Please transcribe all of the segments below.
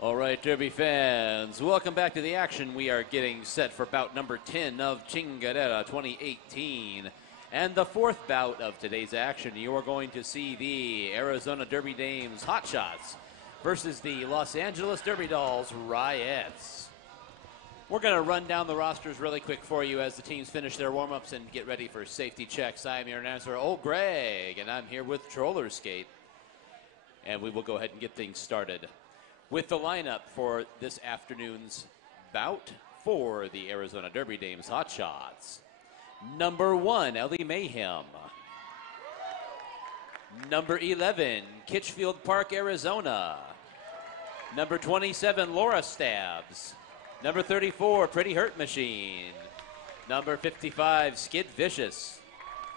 All right, Derby fans, welcome back to the action. We are getting set for bout number 10 of Chingadera 2018. And the fourth bout of today's action, you are going to see the Arizona Derby Dames Hot Shots versus the Los Angeles Derby Dolls Riots. We're going to run down the rosters really quick for you as the teams finish their warm-ups and get ready for safety checks. I'm your announcer, Old Greg, and I'm here with Troller Skate. And we will go ahead and get things started with the lineup for this afternoon's bout for the Arizona Derby Dames Hot Shots. Number 1, Ellie Mayhem. Number 11, Kitchfield Park, Arizona. Number 27, Laura Stabs. Number 34, Pretty Hurt Machine. Number 55, Skid Vicious.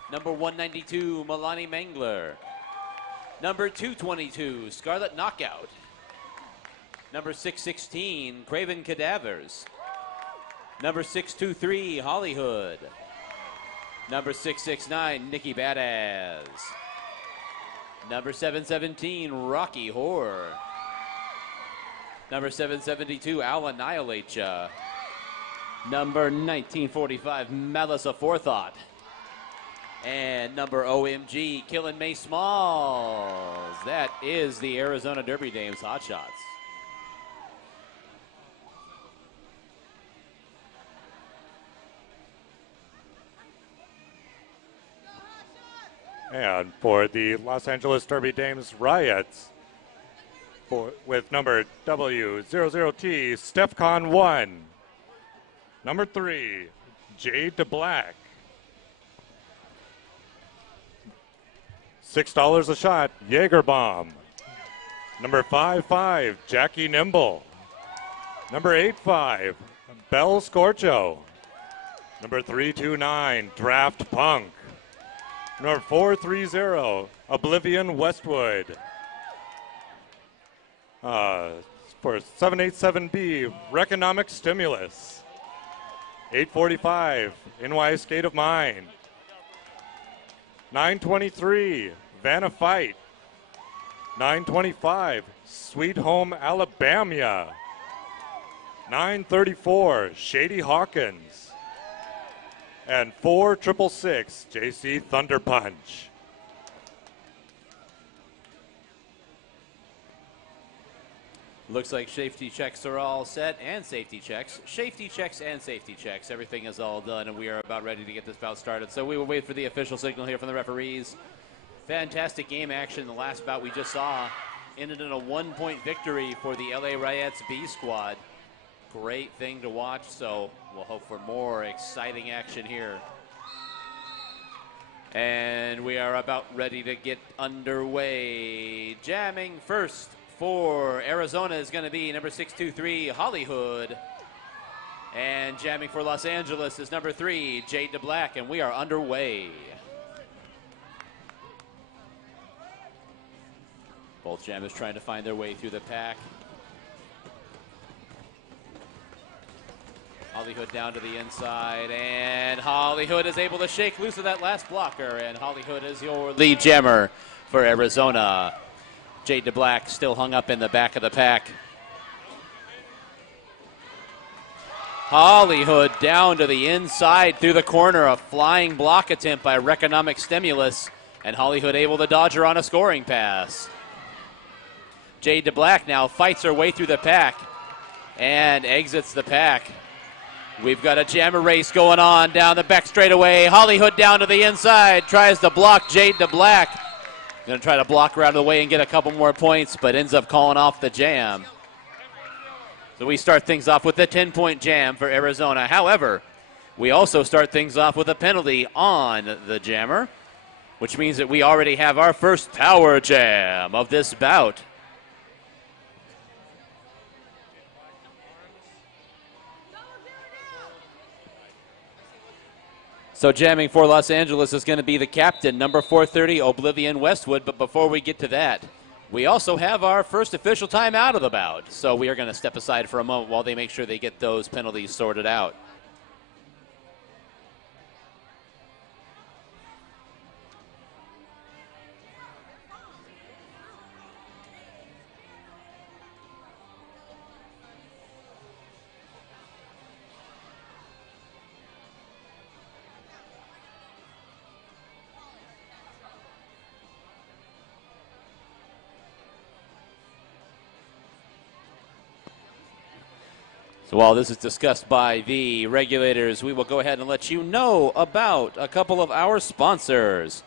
Number 192, Milani Mangler. Number 222, Scarlet Knockout. Number 616, Craven Cadavers. Number 623, Hollyhood. Number 669, Nikki Badass. Number 717, Rocky Horror. Number 772, I'll Annihilate Ya. Number 1945, Malice Aforethought. And number OMG, Killin' May Smalls. That is the Arizona Derby Dames Hot Shots. And for the Los Angeles Derby Dames Riots, with number W00T, Stefcon 1. Number 3, Jade DeBlack. $6 a shot, Jaeger Bomb. Number 55, Jackie Nimble. Number 85, Belle Scorcho. Number 329, Draft Punk. Number 430, Oblivion Westwood. For 787B, Reconomic Stimulus. 845, NY State of Mind. 923, Vanna Fight. 925, Sweet Home Alabama. 934, Shady Hawkins. And 4666, JC Thunder Punch. Looks like safety checks are all set, and safety checks. Safety checks and safety checks. Everything is all done, and we are about ready to get this bout started. So we will wait for the official signal here from the referees. Fantastic game action. The last bout we just saw ended in a 1-point victory for the LA Riots B squad. Great thing to watch, so we'll hope for more exciting action here. And we are about ready to get underway. Jamming first for Arizona is going to be number 623, Hollyhood. And jamming for Los Angeles is number 3, Jade DeBlack, and we are underway. Both jammers trying to find their way through the pack. Hollyhood down to the inside, and Hollyhood is able to shake loose of that last blocker, and Hollyhood is your lead jammer for Arizona. Jade DeBlack still hung up in the back of the pack. Hollyhood down to the inside through the corner, a flying block attempt by Reconomic Stimulus, and Hollyhood able to dodge her on a scoring pass. Jade DeBlack now fights her way through the pack and exits the pack. We've got a jammer race going on down the back straightaway. Hollyhood down to the inside, tries to block Jade DeBlack. Going to try to block her out of the way and get a couple more points, but ends up calling off the jam. So we start things off with a 10-point jam for Arizona. However, we also start things off with a penalty on the jammer, which means that we already have our first power jam of this bout. So jamming for Los Angeles is going to be the captain, number 430, Oblivion Westwood. But before we get to that, we also have our first official timeout of the bout. So we are going to step aside for a moment while they make sure they get those penalties sorted out. So while this is discussed by the regulators, we will go ahead and let you know about a couple of our sponsors.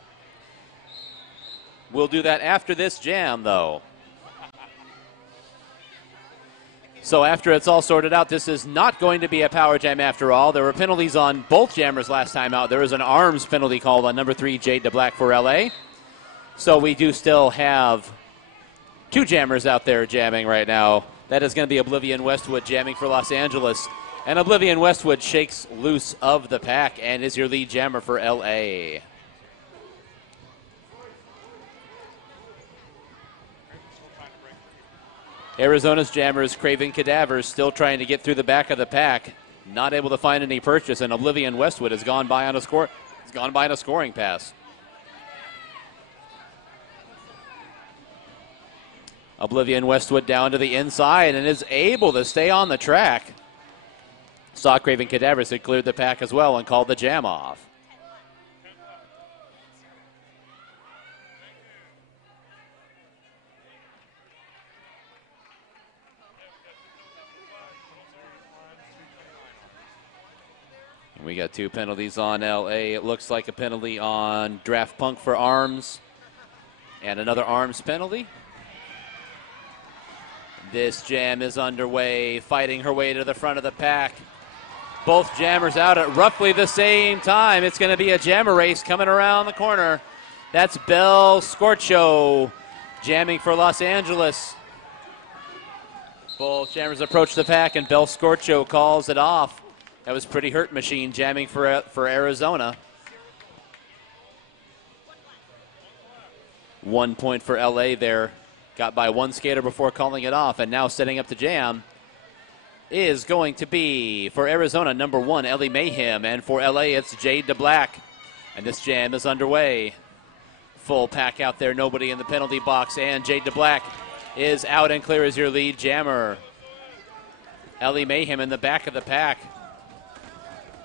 We'll do that after this jam, though. So after it's all sorted out, this is not going to be a power jam after all. There were penalties on both jammers last time out. There was an arms penalty called on number 3, Jade DeBlack for LA. So we do still have 2 jammers out there jamming right now. That is going to be Oblivion Westwood jamming for Los Angeles. And Oblivion Westwood shakes loose of the pack and is your lead jammer for LA. Arizona's jammers, Craven Cadavers, still trying to get through the back of the pack. Not able to find any purchase, and Oblivion Westwood has gone by on a scoring pass. Oblivion Westwood down to the inside and is able to stay on the track. Saw Craven Cadavers had cleared the pack as well and called the jam off. We got 2 penalties on LA. It looks like a penalty on Draft Punk for arms and another arms penalty. This jam is underway, fighting her way to the front of the pack. Both jammers out at roughly the same time. It's going to be a jammer race coming around the corner. That's Belle Scorcho jamming for Los Angeles. Both jammers approach the pack, and Belle Scorcho calls it off. That was Pretty Hurt Machine jamming for Arizona. 1 point for LA there. Got by 1 skater before calling it off, and now setting up the jam is going to be, for Arizona, number 1, Ellie Mayhem, and for LA, it's Jade DeBlack. And this jam is underway. Full pack out there, nobody in the penalty box, and Jade DeBlack is out and clear as your lead jammer. Ellie Mayhem in the back of the pack.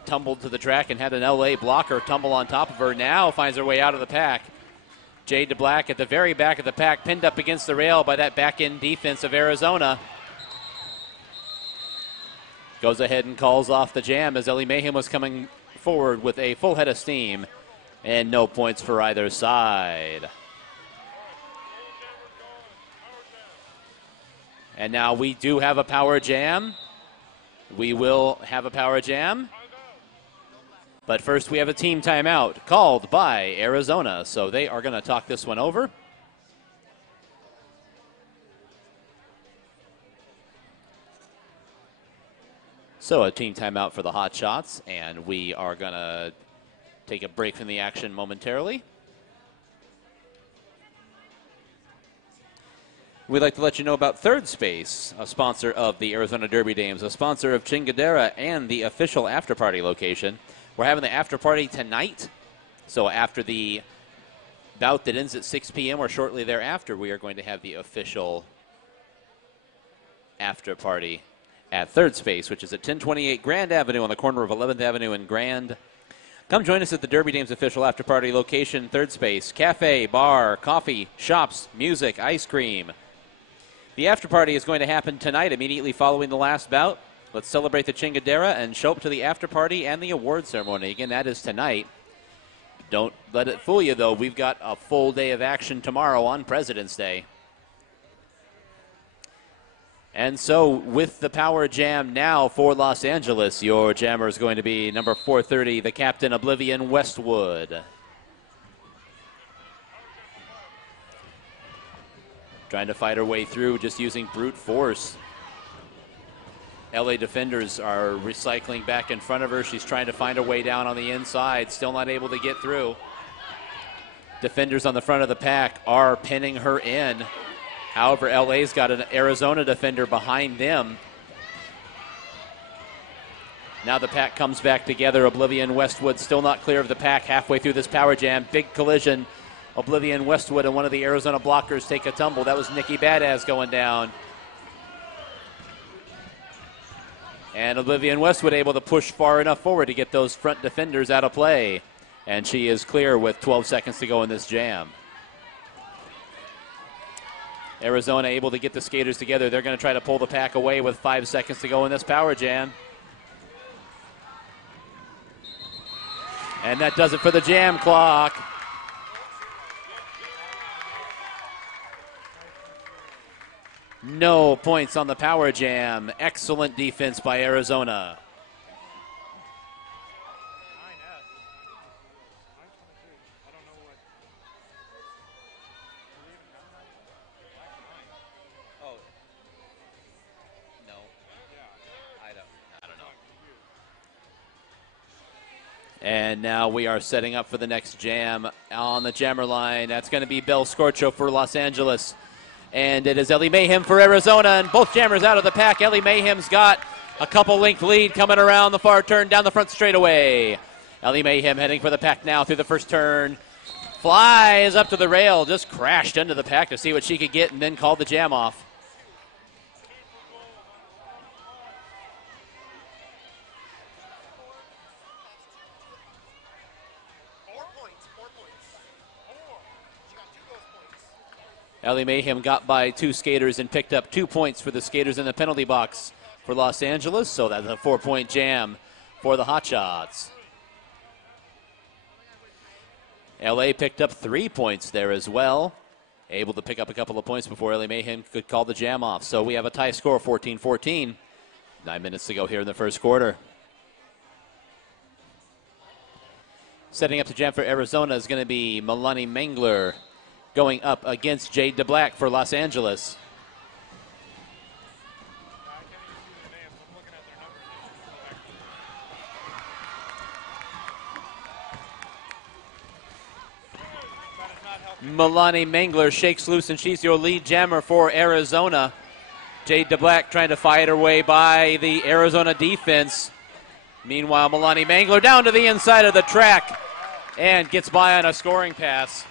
Tumbled to the track and had an LA blocker tumble on top of her. Now finds her way out of the pack. Jade DeBlack at the very back of the pack, pinned up against the rail by that back-end defense of Arizona. Goes ahead and calls off the jam as Ellie Mayhem was coming forward with a full head of steam, and no points for either side. And now we do have a power jam. We will have a power jam. But first we have a team timeout called by Arizona, so they are going to talk this one over. So a team timeout for the Hot Shots, and we are going to take a break from the action momentarily. We'd like to let you know about Third Space, a sponsor of the Arizona Derby Dames, a sponsor of Chingadera and the official after-party location. We're having the after-party tonight, so after the bout that ends at 6 p.m. or shortly thereafter, we are going to have the official after-party at Third Space, which is at 1028 Grand Avenue on the corner of 11th Avenue and Grand. Come join us at the Derby Dames official after-party location, Third Space. Cafe, bar, coffee, shops, music, ice cream. The after-party is going to happen tonight immediately following the last bout. Let's celebrate the Chingadera and show up to the after-party and the award ceremony. Again, that is tonight. Don't let it fool you, though. We've got a full day of action tomorrow on President's Day. And so with the power jam now for Los Angeles, your jammer is going to be number 430, the captain, Oblivion Westwood. Trying to fight her way through, just using brute force. LA defenders are recycling back in front of her. She's trying to find a way down on the inside, still not able to get through. Defenders on the front of the pack are pinning her in. However, LA's got an Arizona defender behind them. Now the pack comes back together. Oblivion Westwood still not clear of the pack halfway through this power jam. Big collision. Oblivion Westwood and one of the Arizona blockers take a tumble. That was Nikki Badass going down. And Oblivion Westwood able to push far enough forward to get those front defenders out of play. And she is clear with 12 seconds to go in this jam. Arizona able to get the skaters together. They're going to try to pull the pack away with 5 seconds to go in this power jam. And that does it for the jam clock. No points on the power jam. Excellent defense by Arizona. And now we are setting up for the next jam on the jammer line. That's going to be Bel Scorcho for Los Angeles. And it is Ellie Mayhem for Arizona. And both jammers out of the pack. Ellie Mayhem's got a couple length lead coming around the far turn down the front straightaway. Ellie Mayhem heading for the pack now through the first turn. Flies up to the rail. Just crashed into the pack to see what she could get and then called the jam off. Ellie Mayhem got by 2 skaters and picked up 2 points for the skaters in the penalty box for Los Angeles. So that's a 4-point jam for the Hotshots. LA picked up 3 points there as well. Able to pick up a couple of points before Ellie Mayhem could call the jam off. So we have a tie score, 14-14. 9 minutes to go here in the first quarter. Setting up the jam for Arizona is going to be Melanie Mangler, going up against Jade DeBlack for Los Angeles. Melanie Mangler shakes loose, and she's your lead jammer for Arizona. Jade DeBlack trying to fight her way by the Arizona defense. Meanwhile, Melanie Mangler down to the inside of the track and gets by on a scoring pass.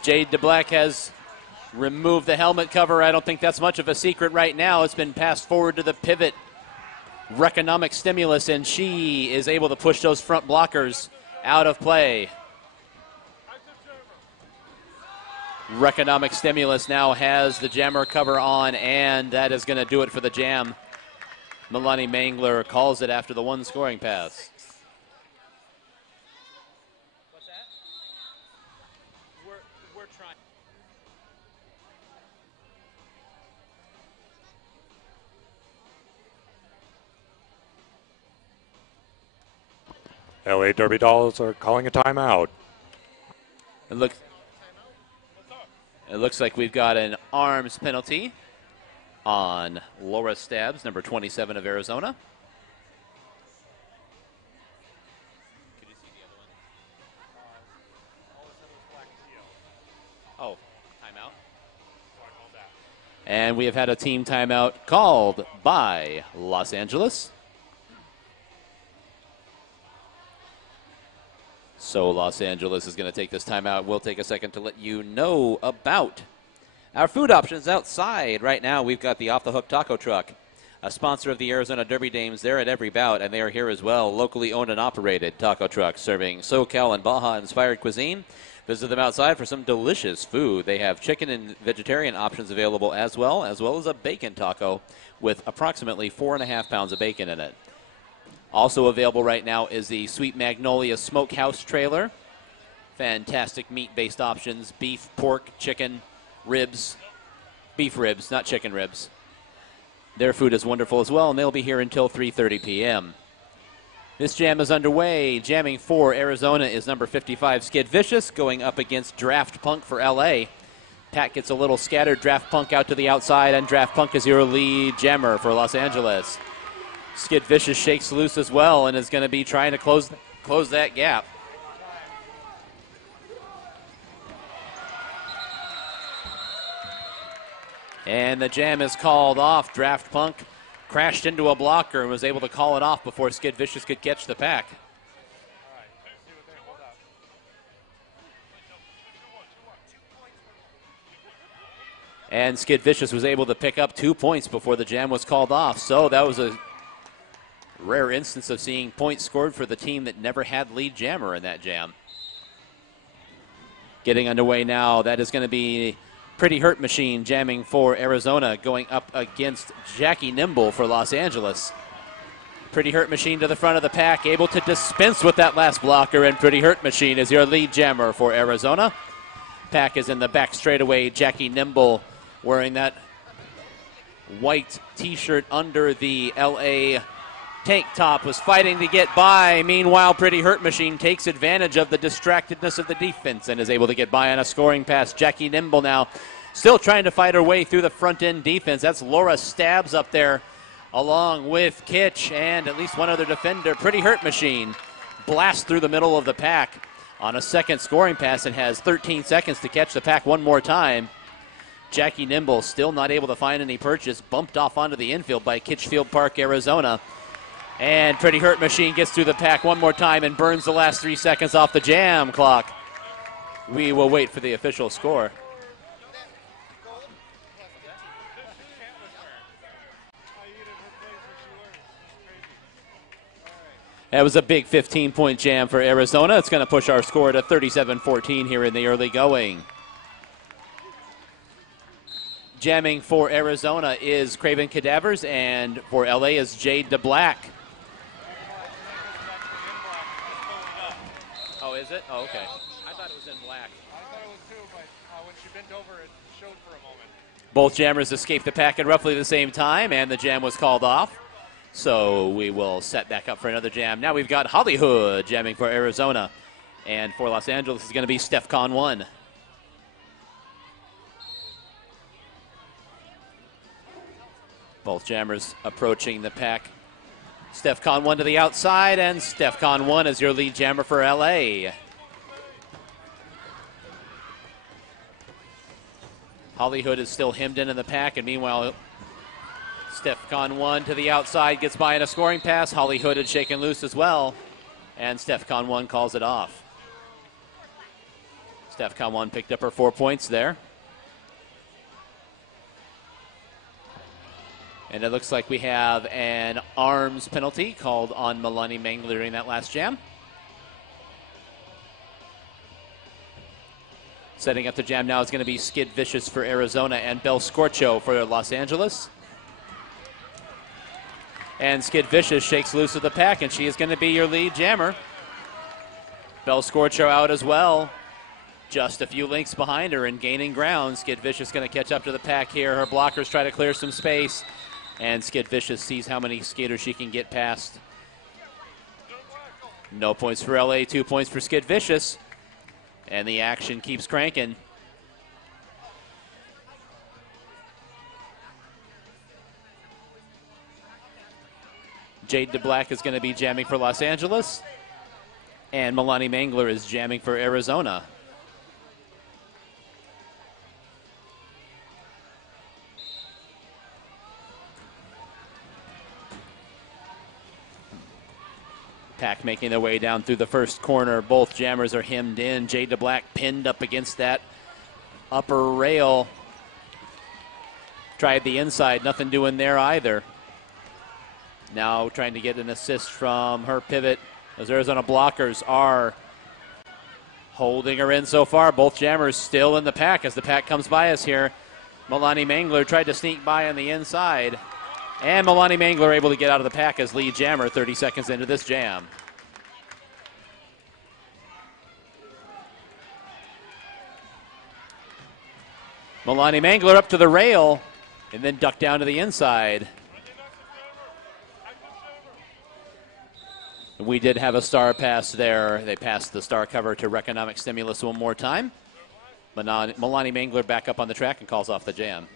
Jade DeBlack has removed the helmet cover. I don't think that's much of a secret right now. It's been passed forward to the pivot Reconomic Stimulus, and she is able to push those front blockers out of play. Reconomic Stimulus now has the jammer cover on, and that is going to do it for the jam. Melanie Mangler calls it after the one scoring pass. LA Derby Dolls are calling a timeout. It looks like we've got an arms penalty on Laura Stabbs, number 27 of Arizona. Could you see the other one? Oh, timeout. And we have had a team timeout called by Los Angeles. So Los Angeles is going to take this timeout. We'll take a second to let you know about our food options outside. Right now, we've got the Off the Hook Taco Truck, a sponsor of the Arizona Derby Dames. They're at every bout, and they are here as well. Locally owned and operated taco truck serving SoCal and Baja-inspired cuisine. Visit them outside for some delicious food. They have chicken and vegetarian options available as well as a bacon taco with approximately 4.5 pounds of bacon in it. Also available right now is the Sweet Magnolia Smokehouse trailer. Fantastic meat-based options: beef, pork, chicken, ribs. Beef ribs, not chicken ribs. Their food is wonderful as well, and they'll be here until 3:30 p.m. This jam is underway. Jamming for Arizona is number 55, Skid Vicious, going up against Draft Punk for L.A. Pat gets a little scattered. Draft Punk out to the outside, and Draft Punk is your lead jammer for Los Angeles. Skid Vicious shakes loose as well and is going to be trying to close that gap. And the jam is called off. Draft Punk crashed into a blocker and was able to call it off before Skid Vicious could catch the pack. And Skid Vicious was able to pick up 2 points before the jam was called off. So that was a rare instance of seeing points scored for the team that never had lead jammer in that jam. Getting underway now. That is going to be Pretty Hurt Machine jamming for Arizona, going up against Jackie Nimble for Los Angeles. Pretty Hurt Machine to the front of the pack, able to dispense with that last blocker, and Pretty Hurt Machine is your lead jammer for Arizona. Pack is in the back straightaway. Jackie Nimble wearing that white t-shirt under the LA tank top was fighting to get by. Meanwhile, Pretty Hurt Machine takes advantage of the distractedness of the defense and is able to get by on a scoring pass. Jackie Nimble now still trying to fight her way through the front end defense. That's Laura Stabs up there along with Kitch and at least one other defender. Pretty Hurt Machine blasts through the middle of the pack on a second scoring pass and has 13 seconds to catch the pack one more time. Jackie Nimble still not able to find any purchase, bumped off onto the infield by Kitchfield Park, Arizona. And Pretty Hurt Machine gets through the pack one more time and burns the last 3 seconds off the jam clock. We will wait for the official score. That was a big 15-point jam for Arizona. It's going to push our score to 37-14 here in the early going. Jamming for Arizona is Craven Cadavers, and for LA is Jade DeBlack. Oh, is it? Oh, okay. I thought it was in black. I thought it was too, but when she bent over, it showed for a moment. Both jammers escaped the pack at roughly the same time, and the jam was called off. So we will set back up for another jam. Now we've got Hollywood jamming for Arizona. And for Los Angeles is going to be StephCon 1. Both jammers approaching the pack. StephCon 1 to the outside, and StephCon 1 is your lead jammer for LA. Hollywood is still hemmed in the pack, and meanwhile, StephCon 1 to the outside, gets by in a scoring pass. Hollywood is shaken loose as well, and StephCon 1 calls it off. StephCon 1 picked up her 4 points there. And it looks like we have an arms penalty called on Melanie Mangler during that last jam. Setting up the jam now is going to be Skid Vicious for Arizona and Bel Scorcho for Los Angeles. And Skid Vicious shakes loose of the pack, and she is going to be your lead jammer. Bel Scorcho out as well. Just a few links behind her and gaining ground. Skid Vicious going to catch up to the pack here. Her blockers try to clear some space. And Skid Vicious sees how many skaters she can get past. No points for LA, 2 points for Skid Vicious. And the action keeps cranking. Jade DeBlack is going to be jamming for Los Angeles. And Melanie Mangler is jamming for Arizona. Pack making their way down through the first corner. Both jammers are hemmed in. Jade DeBlack pinned up against that upper rail. Tried the inside, nothing doing there either. Now trying to get an assist from her pivot. Those Arizona blockers are holding her in so far. Both jammers still in the pack as the pack comes by us here. Melanie Mangler tried to sneak by on the inside. And Melanie Mangler able to get out of the pack as lead jammer 30 seconds into this jam. Melanie Mangler up to the rail and then ducked down to the inside. We did have a star pass there. They passed the star cover to Reconomic Stimulus one more time. Melanie Mangler back up on the track and calls off the jam.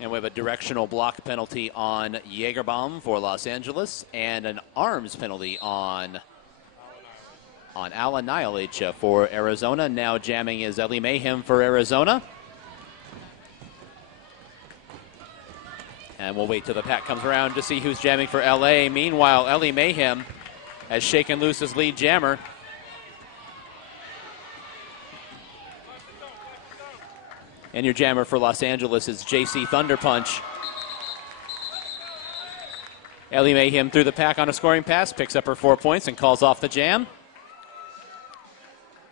And we have a directional block penalty on Jagerbaum for Los Angeles and an arms penalty on Alan Nilich for Arizona. Now jamming is Ellie Mayhem for Arizona. And we'll wait till the pack comes around to see who's jamming for LA. Meanwhile, Ellie Mayhem has shaken loose as lead jammer. And your jammer for Los Angeles is JC Thunder Punch. Ellie Mayhem through the pack on a scoring pass, picks up her 4 points and calls off the jam.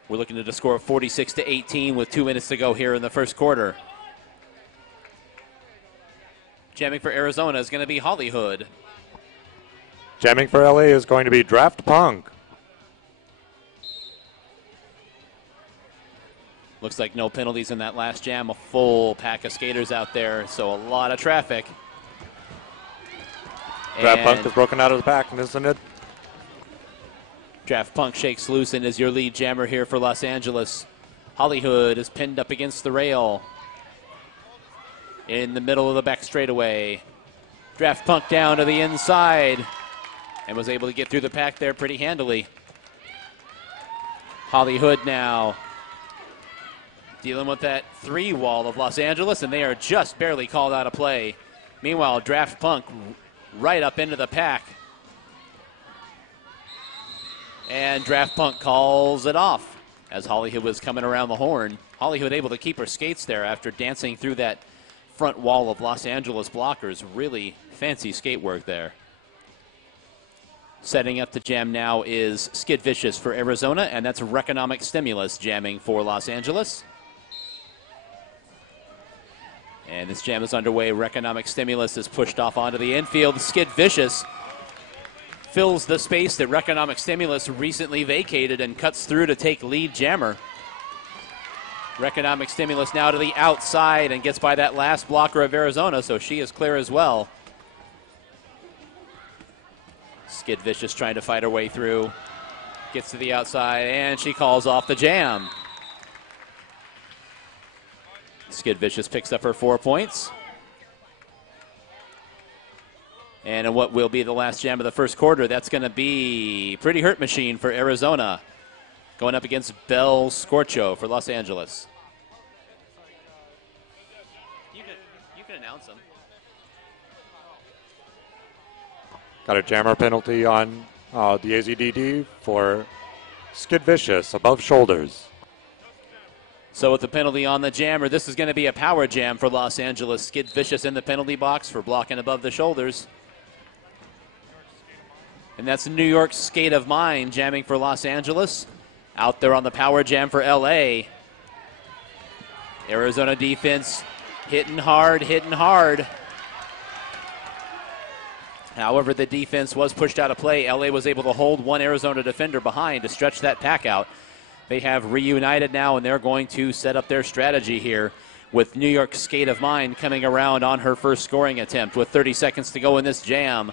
We're looking at a score of 46-18 with 2 minutes to go here in the first quarter. Jamming for Arizona is going to be Hollywood. Jamming for LA is going to be Draft Punk. Looks like no penalties in that last jam. A full pack of skaters out there, so a lot of traffic. Draft Punk is broken out of the pack, isn't it? Draft Punk shakes loose and is your lead jammer here for Los Angeles. Hollywood is pinned up against the rail in the middle of the back straightaway. Draft Punk down to the inside and was able to get through the pack there pretty handily. Hollywood now dealing with that 3 wall of Los Angeles, and they are just barely called out of play. Meanwhile, Draft Punk right up into the pack. And Draft Punk calls it off as Hollywood was coming around the horn. Hollywood able to keep her skates there after dancing through that front wall of Los Angeles blockers. Really fancy skate work there. Setting up the jam now is Skid Vicious for Arizona, and that's Reconomic Stimulus jamming for Los Angeles. And this jam is underway. Reconomic Stimulus is pushed off onto the infield. Skid Vicious fills the space that Reconomic Stimulus recently vacated and cuts through to take lead jammer. Reconomic Stimulus now to the outside and gets by that last blocker of Arizona, so she is clear as well. Skid Vicious trying to fight her way through. Gets to the outside, and she calls off the jam. Skid Vicious picks up her 4 points. And in what will be the last jam of the first quarter, that's going to be Pretty Hurt Machine for Arizona, going up against Bel Scorcho for Los Angeles. You can announce them. Got a jammer penalty on the AZDD for Skid Vicious above shoulders. So with the penalty on the jammer, this is going to be a power jam for Los Angeles. Skid Vicious in the penalty box for blocking above the shoulders. And that's New York Skate of Mine jamming for Los Angeles. Out there on the power jam for LA. Arizona defense hitting hard, hitting hard. However, the defense was pushed out of play. LA was able to hold one Arizona defender behind to stretch that pack out. They have reunited now, and they're going to set up their strategy here with New York Skate of Mine coming around on her first scoring attempt with 30 seconds to go in this jam.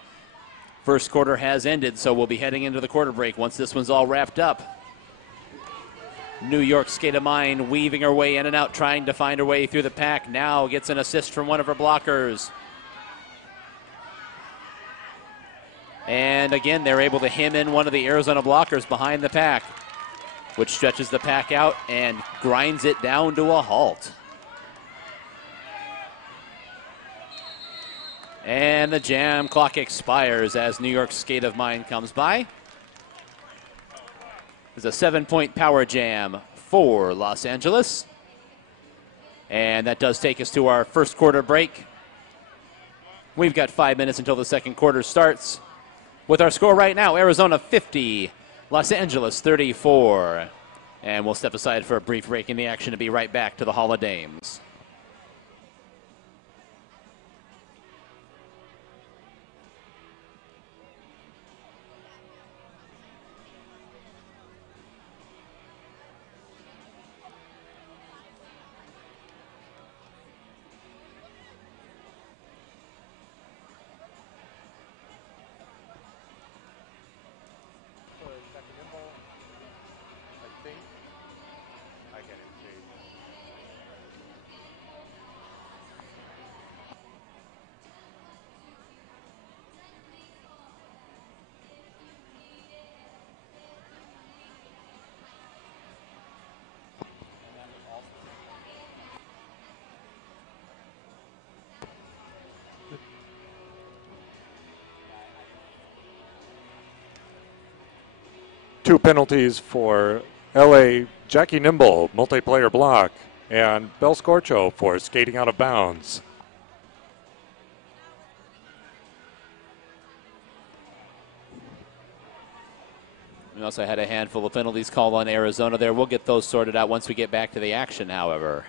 First quarter has ended, so we'll be heading into the quarter break once this one's all wrapped up. New York Skate of Mine weaving her way in and out, trying to find her way through the pack. Now gets an assist from one of her blockers. And again, they're able to hem in one of the Arizona blockers behind the pack, which stretches the pack out and grinds it down to a halt. And the jam clock expires as New York Skate of Mine comes by. There's a 7-point power jam for Los Angeles. And that does take us to our first quarter break. We've got 5 minutes until the second quarter starts. With our score right now, Arizona 50, Los Angeles 34. And we'll step aside for a brief break in the action to be right back to the Hall of Dames. Two penalties for LA, Jackie Nimble, multiplayer block, and Bel Scorcho for skating out of bounds. We also had a handful of penalties called on Arizona there. We'll get those sorted out once we get back to the action, however.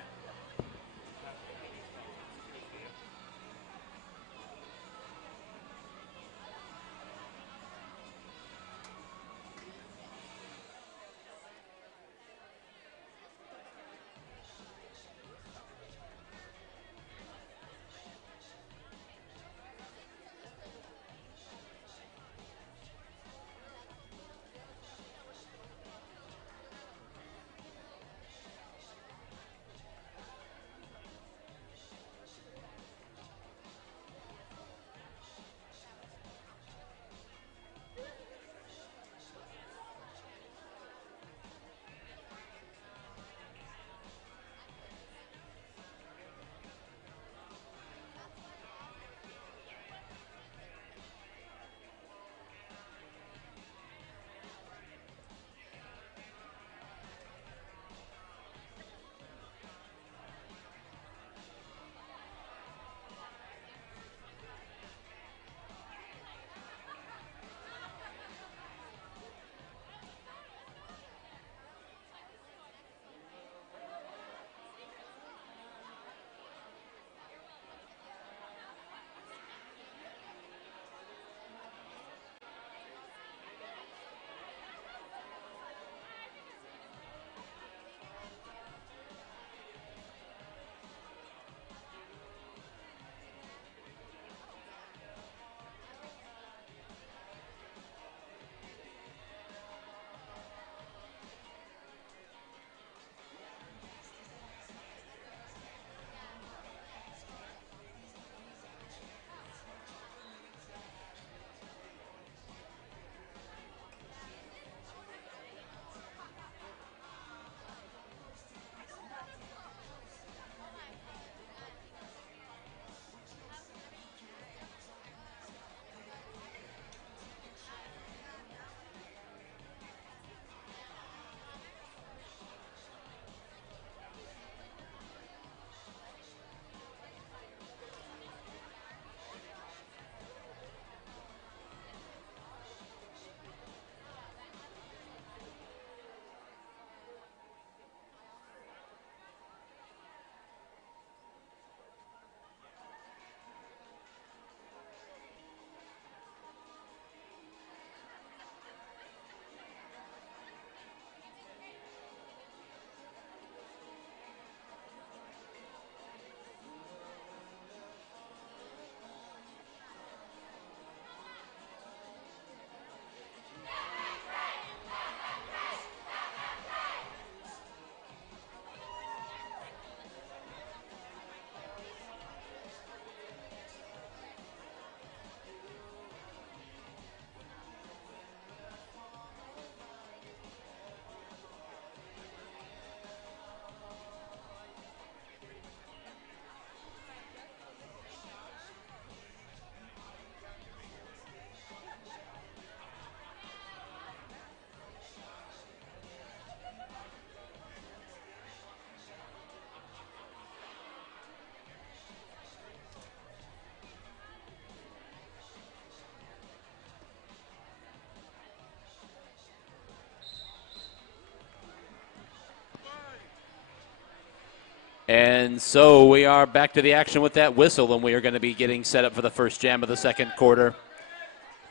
And so we are back to the action with that whistle, and we are going to be getting set up for the first jam of the second quarter.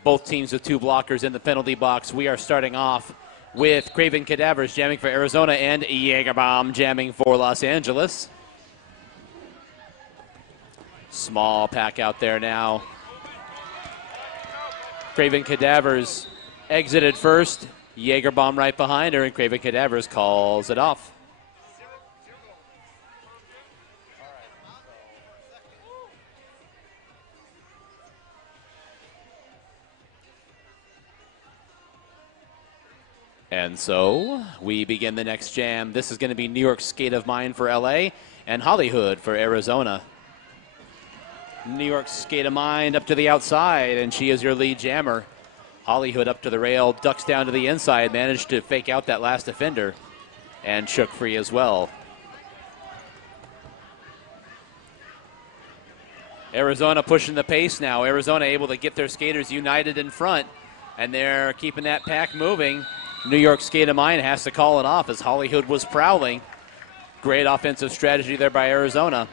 Both teams with two blockers in the penalty box. We are starting off with Craven Cadavers jamming for Arizona and Jägerbomb jamming for Los Angeles. Small pack out there now. Craven Cadavers exited first. Jägerbomb right behind her, and Craven Cadavers calls it off. And so we begin the next jam. This is going to be New York Skate of Mine for LA and Hollywood for Arizona. New York Skate of Mine up to the outside, and she is your lead jammer. Hollywood up to the rail, ducks down to the inside, managed to fake out that last defender, and shook free as well. Arizona pushing the pace now. Arizona able to get their skaters united in front, and they're keeping that pack moving. New York Skate of Mine has to call it off as Hollywood was prowling. Great offensive strategy there by Arizona.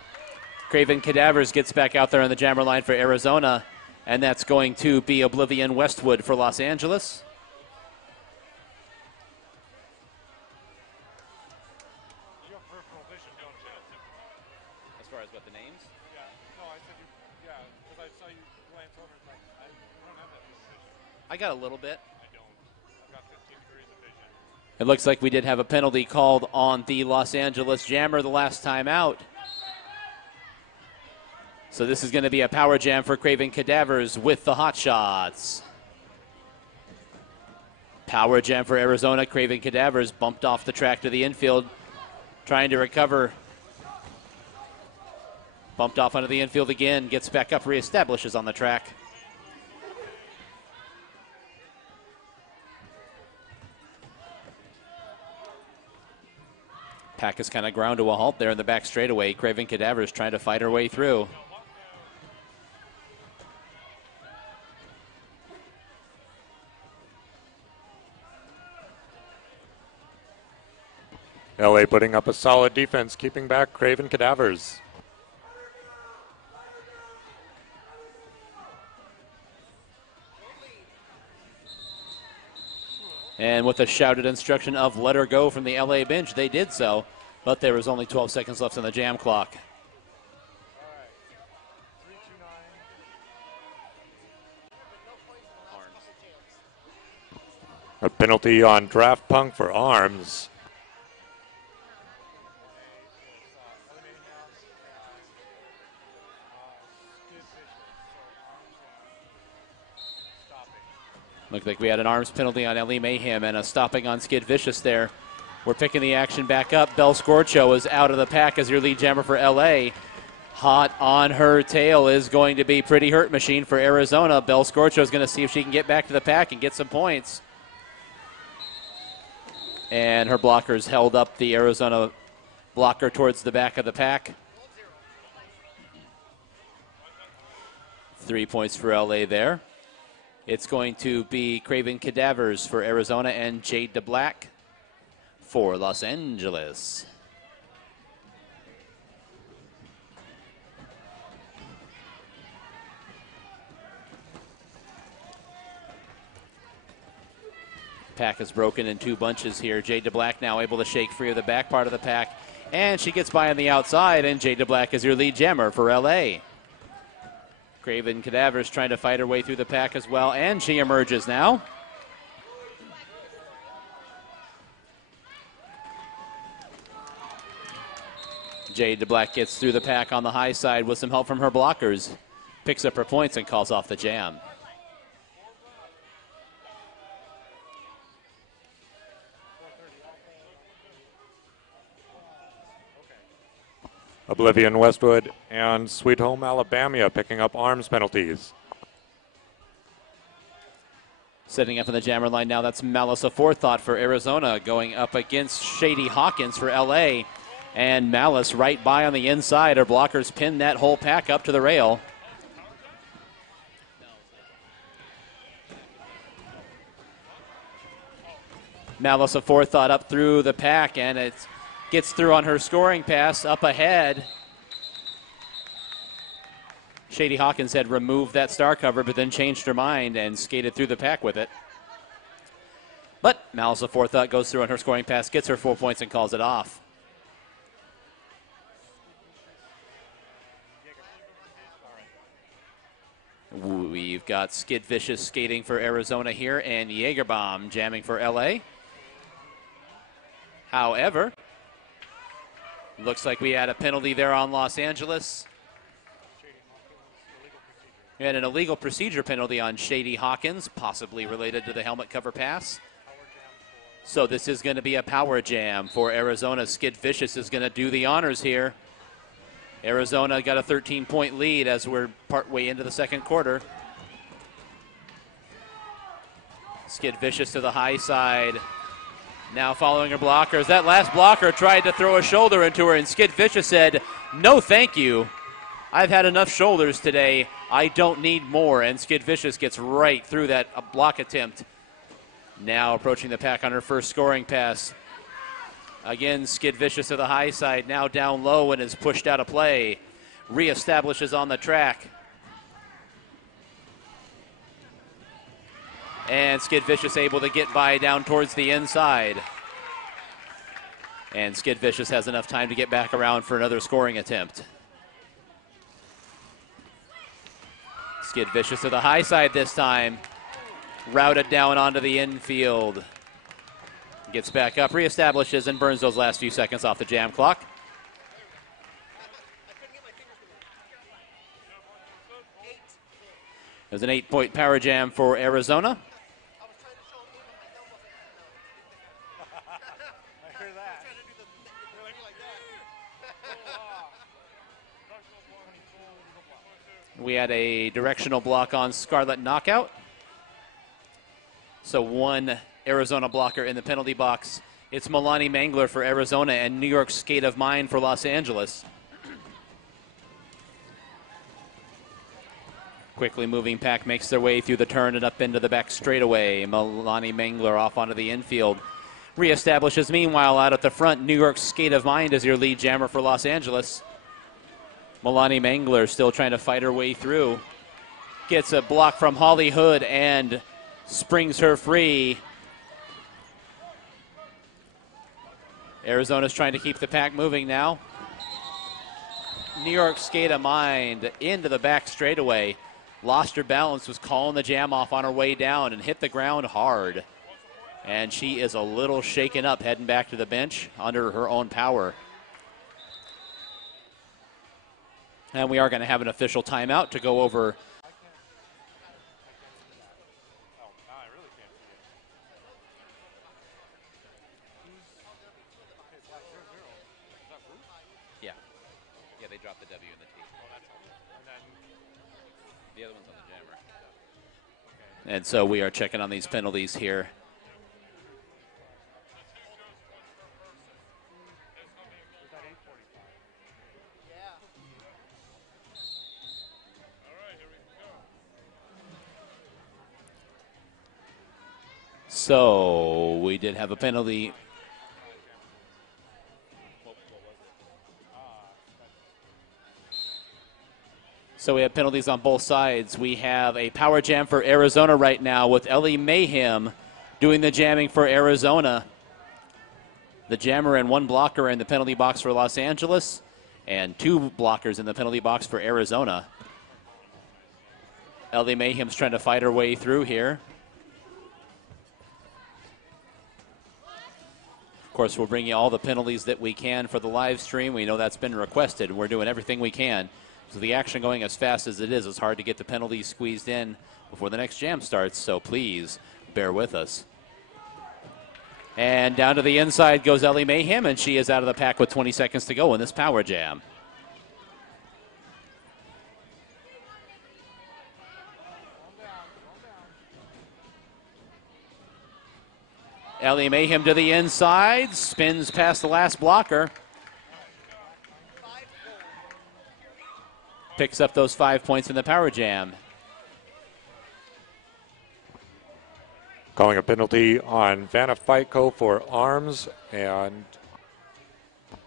Craven Cadavers gets back out there on the jammer line for Arizona, and that's going to be Oblivion Westwood for Los Angeles. You have peripheral vision, don't you? As far as what the names? Yeah. No, I said you. Yeah, because I saw you glance over. It's like I don't have that vision. I got a little bit. I don't. I've got 15 degrees of vision. It looks like we did have a penalty called on the Los Angeles Jammer the last time out. So this is going to be a power jam for Craven Cadavers with the hot shots. Power jam for Arizona. Craven Cadavers bumped off the track to the infield, trying to recover. Bumped off onto the infield again, gets back up, reestablishes on the track. Pack is kind of ground to a halt there in the back straightaway. Craven Cadavers trying to fight her way through. LA putting up a solid defense, keeping back Craven Cadavers. And with a shouted instruction of let her go from the LA bench, they did so, but there was only 12 seconds left on the jam clock. All right. 3-2-9. A penalty on Draft Punk for arms. Looked like we had an arms penalty on Ellie Mayhem and a stopping on Skid Vicious there. We're picking the action back up. Belle Scorcho is out of the pack as your lead jammer for LA. Hot on her tail is going to be Pretty Hurt Machine for Arizona. Belle Scorcho is going to see if she can get back to the pack and get some points. And her blockers held up the Arizona blocker towards the back of the pack. 3 points for LA there. It's going to be Craven Cadavers for Arizona and Jade DeBlack for Los Angeles. Pack is broken in two bunches here. Jade DeBlack now able to shake free of the back part of the pack, and she gets by on the outside, and Jade DeBlack is your lead jammer for LA. Craven Cadavers trying to fight her way through the pack as well, and she emerges now. Jade DeBlack gets through the pack on the high side with some help from her blockers. Picks up her points and calls off the jam. Oblivion Westwood and Sweet Home Alabama picking up arms penalties. Setting up in the jammer line now, that's Malice Aforethought for Arizona going up against Shady Hawkins for LA. And Malice right by on the inside. Her blockers pin that whole pack up to the rail. Malice Aforethought up through the pack, and it gets through on her scoring pass up ahead. Shady Hawkins had removed that star cover, but then changed her mind and skated through the pack with it. But Malice Aforethought goes through on her scoring pass, gets her 4 points, and calls it off. We've got Skid Vicious skating for Arizona here, and Jaegerbomb jamming for LA. However, looks like we had a penalty there on Los Angeles. We had an illegal procedure penalty on Shady Hawkins, possibly related to the helmet cover pass. So this is going to be a power jam for Arizona. Skid Vicious is going to do the honors here. Arizona got a 13-point lead as we're partway into the second quarter. Skid Vicious to the high side. Now following her blockers. That last blocker tried to throw a shoulder into her, and Skid Vicious said, "No, thank you. I've had enough shoulders today. I don't need more." And Skid Vicious gets right through that block attempt. Now approaching the pack on her first scoring pass. Again, Skid Vicious to the high side, now down low and is pushed out of play. Reestablishes on the track. And Skid Vicious able to get by down towards the inside. And Skid Vicious has enough time to get back around for another scoring attempt. Skid Vicious to the high side this time. Routed down onto the infield. Gets back up, reestablishes, and burns those last few seconds off the jam clock. There's an 8-point power jam for Arizona. We had a directional block on Scarlet Knockout. So one Arizona blocker in the penalty box. It's Milani Mangler for Arizona and New York Skate of Mine for Los Angeles. Quickly moving pack makes their way through the turn and up into the back straightaway. Milani Mangler off onto the infield. Reestablishes meanwhile out at the front. New York Skate of Mind is your lead jammer for Los Angeles. Milani Mangler still trying to fight her way through. Gets a block from Holly Hood and springs her free. Arizona's trying to keep the pack moving now. New York Skate of Mind into the back straightaway. Lost her balance, was calling the jam off on her way down and hit the ground hard. And she is a little shaken up heading back to the bench under her own power. And we are going to have an official timeout to go over. Yeah, they dropped the W and the T. The other one's on the jammer. And so we are checking on these penalties here. So we did have a penalty. So we have penalties on both sides. We have a power jam for Arizona right now with Ellie Mayhem doing the jamming for Arizona. The jammer and one blocker in the penalty box for Los Angeles and two blockers in the penalty box for Arizona. Ellie Mayhem's trying to fight her way through here. Of course, we'll bring you all the penalties that we can for the live stream. We know that's been requested. We're doing everything we can. So the action going as fast as it is, it's hard to get the penalties squeezed in before the next jam starts. So please bear with us. And down to the inside goes Ellie Mayhem, and she is out of the pack with 20 seconds to go in this power jam. Ellie Mayhem to the inside, spins past the last blocker. Picks up those 5 points in the power jam. Calling a penalty on Vanna Fico for arms and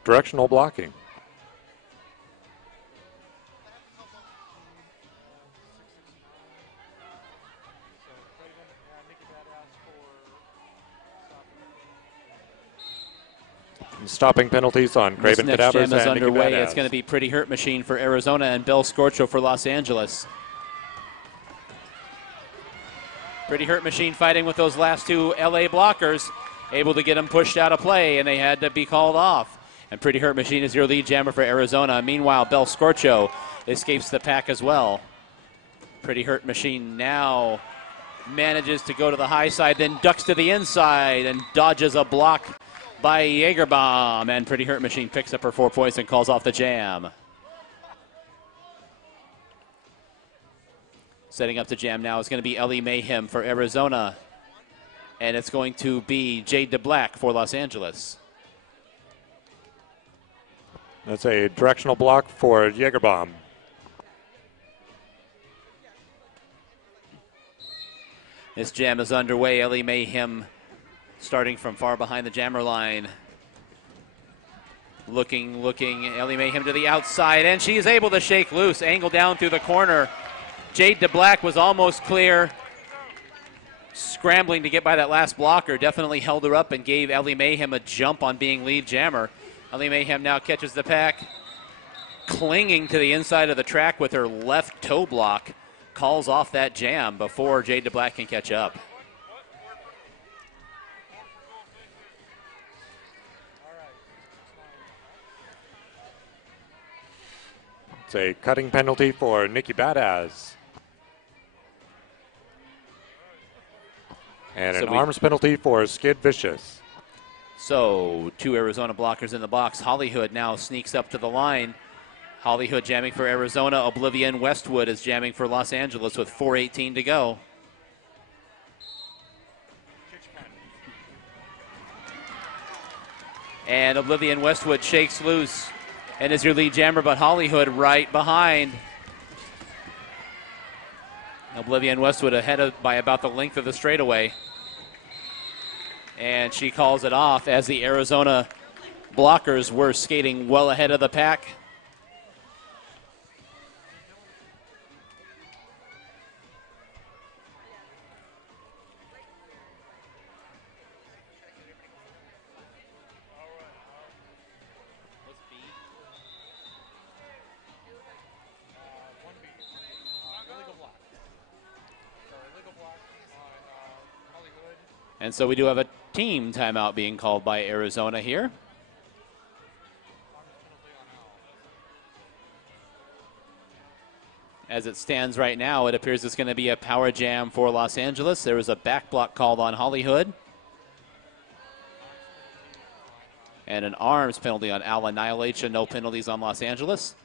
directional blocking. Stopping penalties on Craven This next Cadavers jam is and underway. Nikki It's going to be Pretty Hurt Machine for Arizona and Bell Scorcho for Los Angeles. Pretty Hurt Machine fighting with those last two LA blockers, able to get them pushed out of play, and they had to be called off. And Pretty Hurt Machine is your lead jammer for Arizona. Meanwhile, Bell Scorcho escapes the pack as well. Pretty Hurt Machine now manages to go to the high side, then ducks to the inside and dodges a block by Jaegerbaum, and Pretty Hurt Machine picks up her 4 points and calls off the jam. Setting up the jam now is going to be Ellie Mayhem for Arizona, and it's going to be Jade DeBlack for Los Angeles. That's a directional block for Jaegerbaum. This jam is underway. Ellie Mayhem starting from far behind the jammer line. Looking, Ellie Mayhem to the outside, and she's able to shake loose. Angle down through the corner. Jade DeBlack was almost clear. Scrambling to get by that last blocker. Definitely held her up and gave Ellie Mayhem a jump on being lead jammer. Ellie Mayhem now catches the pack. Clinging to the inside of the track with her left toe block. Calls off that jam before Jade DeBlack can catch up. It's a cutting penalty for Nikki Badass. And an arms penalty for Skid Vicious. So 2 Arizona blockers in the box. Hollywood now sneaks up to the line. Hollywood jamming for Arizona. Oblivion Westwood is jamming for Los Angeles with 4:18 to go. And Oblivion Westwood shakes loose and is your lead jammer, but Hollywood right behind. Oblivion Westwood ahead by about the length of the straightaway. And she calls it off as the Arizona blockers were skating well ahead of the pack. And so we do have a team timeout being called by Arizona here. As it stands right now, it appears it's going to be a power jam for Los Angeles. There was a back block called on Hollywood. And an arms penalty on Al Annihilation. No penalties on Los Angeles.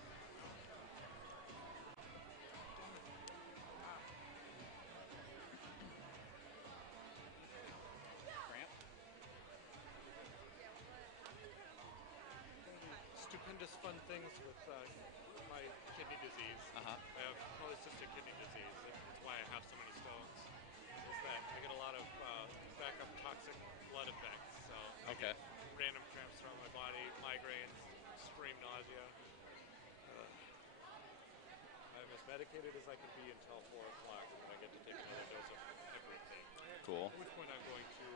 Medicated as I can be until 4 o'clock when I get to take another dose of everything. Cool. At which point I'm going to,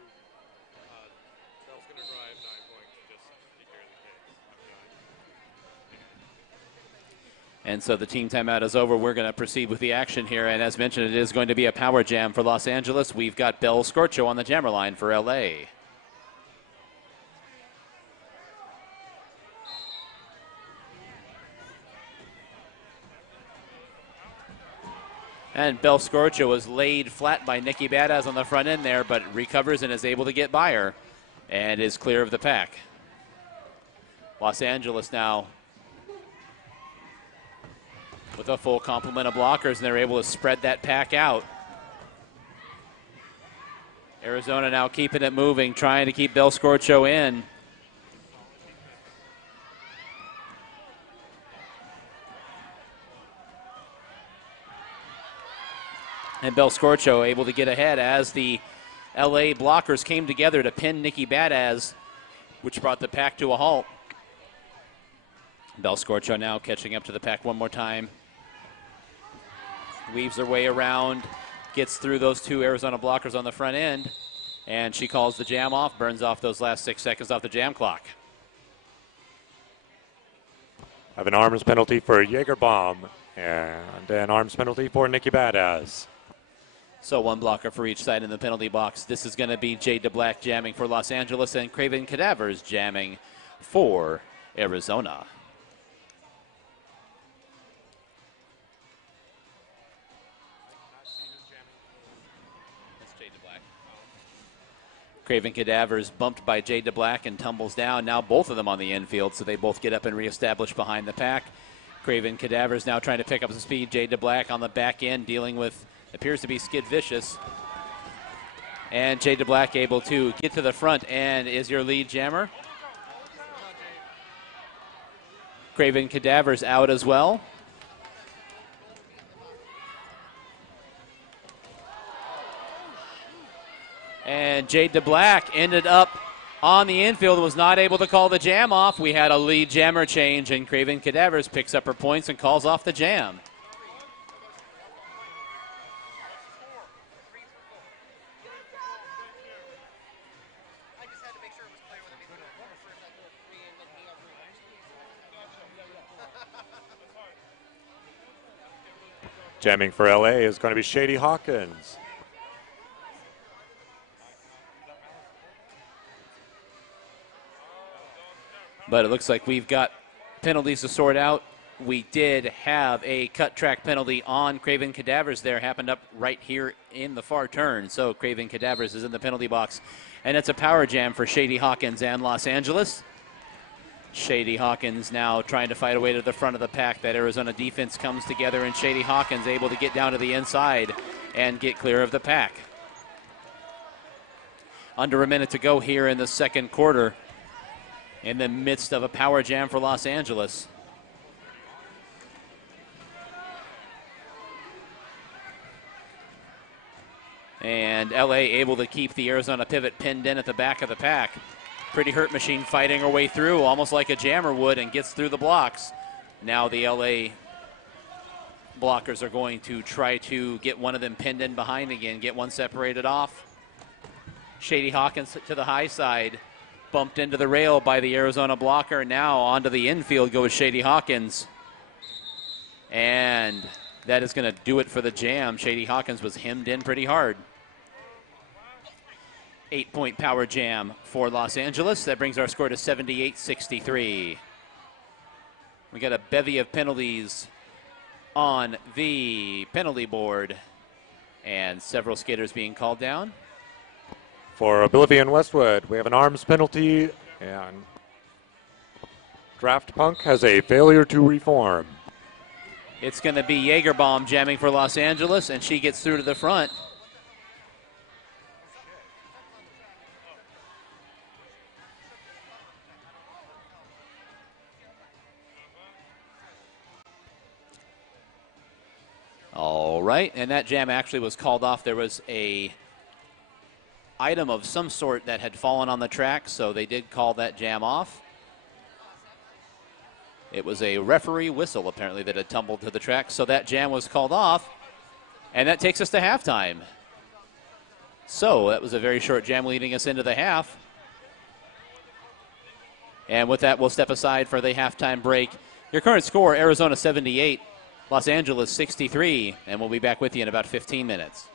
Bell's going to drive, and I'm going to just take care of the kids. And so the team timeout is over. We're going to proceed with the action here. And as mentioned, it is going to be a power jam for Los Angeles. We've got Bell Scorcho on the jammer line for LA. And Bell Scorcho was laid flat by Nikki Badass on the front end there, but recovers and is able to get by her and is clear of the pack. Los Angeles now with a full complement of blockers, and they're able to spread that pack out. Arizona now keeping it moving, trying to keep Bell Scorcho in. And Bell Scorcho able to get ahead as the LA blockers came together to pin Nikki Badass, which brought the pack to a halt. Bell Scorcho now catching up to the pack one more time. Weaves her way around, gets through those 2 Arizona blockers on the front end, and she calls the jam off, burns off those last 6 seconds off the jam clock. Have an arms penalty for Jaegerbomb and an arms penalty for Nikki Badass. So 1 blocker for each side in the penalty box. This is going to be Jade DeBlack jamming for Los Angeles and Craven Cadavers jamming for Arizona. That's Jade DeBlack. Craven Cadavers bumped by Jade DeBlack and tumbles down. Now both of them on the infield, so they both get up and reestablish behind the pack. Craven Cadavers now trying to pick up some speed. Jade DeBlack on the back end dealing with appears to be Skid Vicious. And Jade DeBlack able to get to the front and is your lead jammer. Craven Cadavers out as well. And Jade DeBlack ended up on the infield, was not able to call the jam off. We had a lead jammer change, and Craven Cadavers picks up her points and calls off the jam. Jamming for LA is going to be Shady Hawkins. But it looks like we've got penalties to sort out. We did have a cut track penalty on Craven Cadavers there. Happened up right here in the far turn. So Craven Cadavers is in the penalty box. And it's a power jam for Shady Hawkins and Los Angeles. Shady Hawkins now trying to fight a way to the front of the pack. That Arizona defense comes together, and Shady Hawkins able to get down to the inside and get clear of the pack. Under a minute to go here in the second quarter, in the midst of a power jam for Los Angeles. And LA able to keep the Arizona pivot pinned in at the back of the pack. Pretty Hurt Machine fighting her way through, almost like a jammer would, and gets through the blocks. Now the LA blockers are going to try to get one of them pinned in behind again, get one separated off. Shady Hawkins to the high side, bumped into the rail by the Arizona blocker. Now onto the infield goes Shady Hawkins. And that is going to do it for the jam. Shady Hawkins was hemmed in pretty hard. 8-point power jam for Los Angeles. That brings our score to 78-63. We got a bevy of penalties on the penalty board and several skaters being called down. For Oblivion Westwood, we have an arms penalty, and Draft Punk has a failure to reform. It's going to be Jagerbaum jamming for Los Angeles, and she gets through to the front. All right, and that jam actually was called off. There was a item of some sort that had fallen on the track, so they did call that jam off. It was a referee whistle, apparently, that had tumbled to the track, so that jam was called off, and that takes us to halftime. So that was a very short jam leading us into the half. And with that, we'll step aside for the halftime break. Your current score, Arizona 78, Los Angeles 63, and we'll be back with you in about 15 minutes.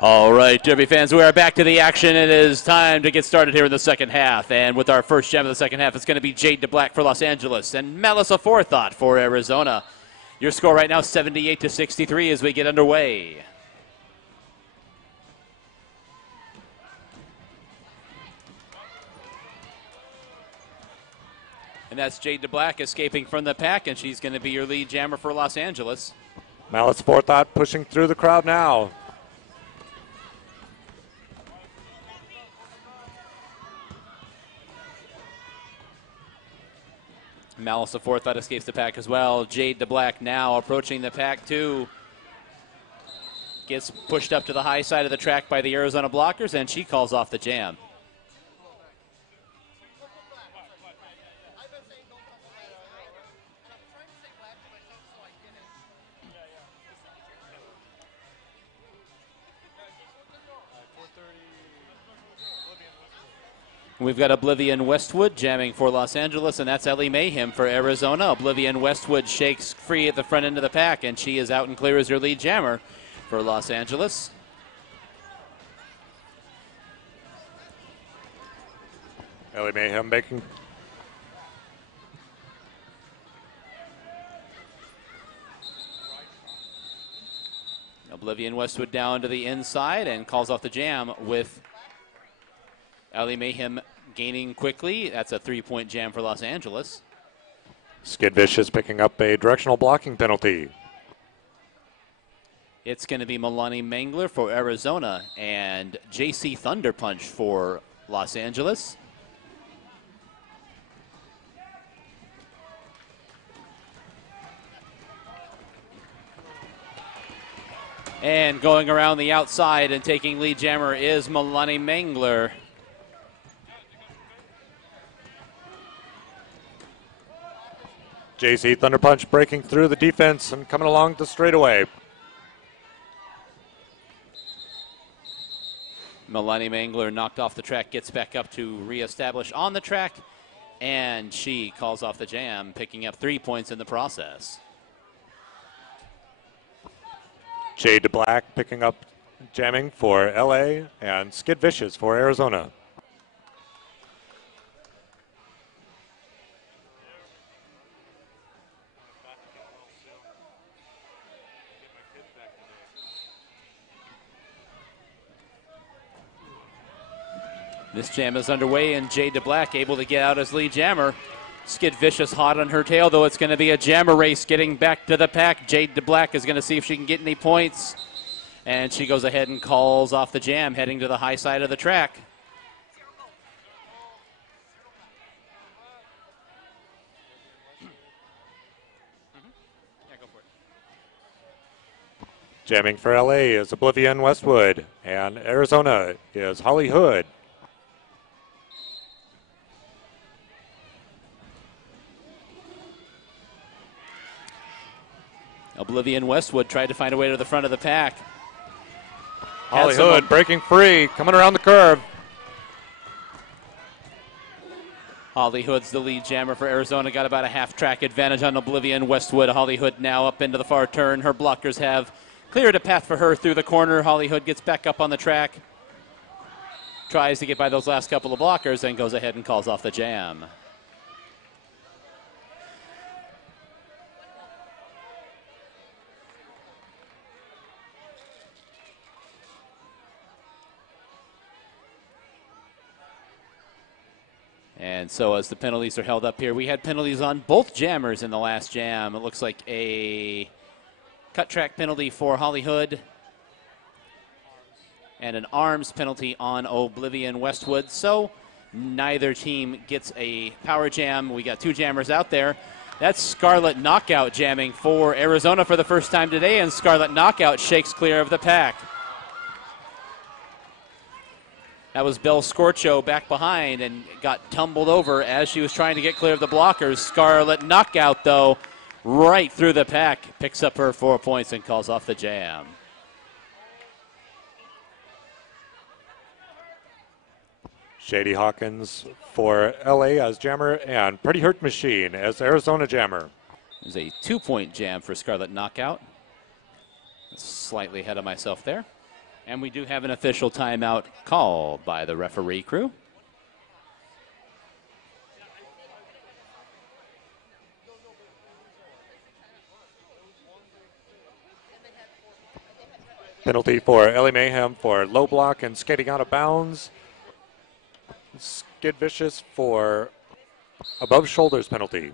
All right, Derby fans, we are back to the action. It is time to get started here in the second half. And with our first gem of the second half, it's going to be Jade DeBlack for Los Angeles and Malice Aforethought for Arizona. Your score right now, 78-63 as we get underway. And that's Jade DeBlack escaping from the pack, and she's going to be your lead jammer for Los Angeles. Malice Aforethought pushing through the crowd now. Malice Aforethought escapes the pack as well. Jade DeBlack now approaching the pack too. Gets pushed up to the high side of the track by the Arizona blockers, and she calls off the jam. We've got Oblivion Westwood jamming for Los Angeles, and that's Ellie Mayhem for Arizona. Oblivion Westwood shakes free at the front end of the pack, and she is out and clear as your lead jammer for Los Angeles. Ellie Mayhem making. Oblivion Westwood down to the inside and calls off the jam with Ellie Mayhem gaining quickly. That's a 3-point jam for Los Angeles. Skid Vicious picking up a directional blocking penalty. It's going to be Milani Mangler for Arizona and JC Thunder Punch for Los Angeles. And going around the outside and taking lead jammer is Milani Mangler. JC Thunder Punch breaking through the defense and coming along the straightaway. Milani Mangler knocked off the track, gets back up to reestablish on the track, and she calls off the jam, picking up 3 points in the process. Jade DeBlack picking up jamming for LA and Skid Vicious for Arizona. This jam is underway, and Jade DeBlack able to get out as lead jammer. Skid Vicious hot on her tail, though it's going to be a jammer race getting back to the pack. Jade DeBlack is going to see if she can get any points. And she goes ahead and calls off the jam, heading to the high side of the track. Jamming for LA is Oblivion Westwood, and Arizona is Holly Hood. Oblivion Westwood tried to find a way to the front of the pack. Holly Hood breaking free, coming around the curve. Holly Hood's the lead jammer for Arizona. Got about a half track advantage on Oblivion Westwood. Holly Hood now up into the far turn. Her blockers have cleared a path for her through the corner. Holly Hood gets back up on the track. Tries to get by those last couple of blockers and goes ahead and calls off the jam. And so as the penalties are held up here, we had penalties on both jammers in the last jam. It looks like a cut track penalty for Holly Hood and an arms penalty on Oblivion Westwood. So neither team gets a power jam. We got two jammers out there. That's Scarlet Knockout jamming for Arizona for the first time today, and Scarlet Knockout shakes clear of the pack. That was Belle Scorcho back behind and got tumbled over as she was trying to get clear of the blockers. Scarlet Knockout, though, right through the pack, picks up her 4 points and calls off the jam. Shady Hawkins for LA as jammer and Pretty Hurt Machine as Arizona jammer. There's a 2-point jam for Scarlet Knockout. Slightly ahead of myself there. And we do have an official timeout called by the referee crew. Penalty for Ellie Mayhem for low block and skating out of bounds. Skid Vicious for above shoulders penalty.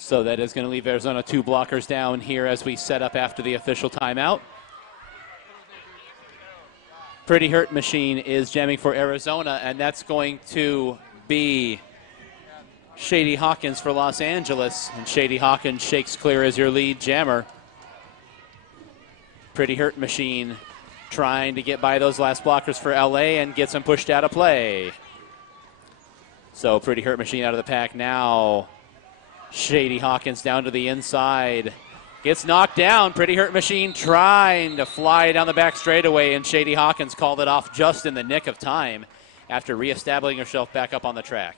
So that is going to leave Arizona 2 blockers down here as we set up after the official timeout. Pretty Hurt Machine is jamming for Arizona, and that's going to be Shady Hawkins for Los Angeles. And Shady Hawkins shakes clear as your lead jammer. Pretty Hurt Machine trying to get by those last blockers for LA and gets them pushed out of play. So Pretty Hurt Machine out of the pack now. Shady Hawkins down to the inside. Gets knocked down. Pretty Hurt Machine trying to fly down the back straightaway, and Shady Hawkins called it off just in the nick of time after reestablishing herself back up on the track.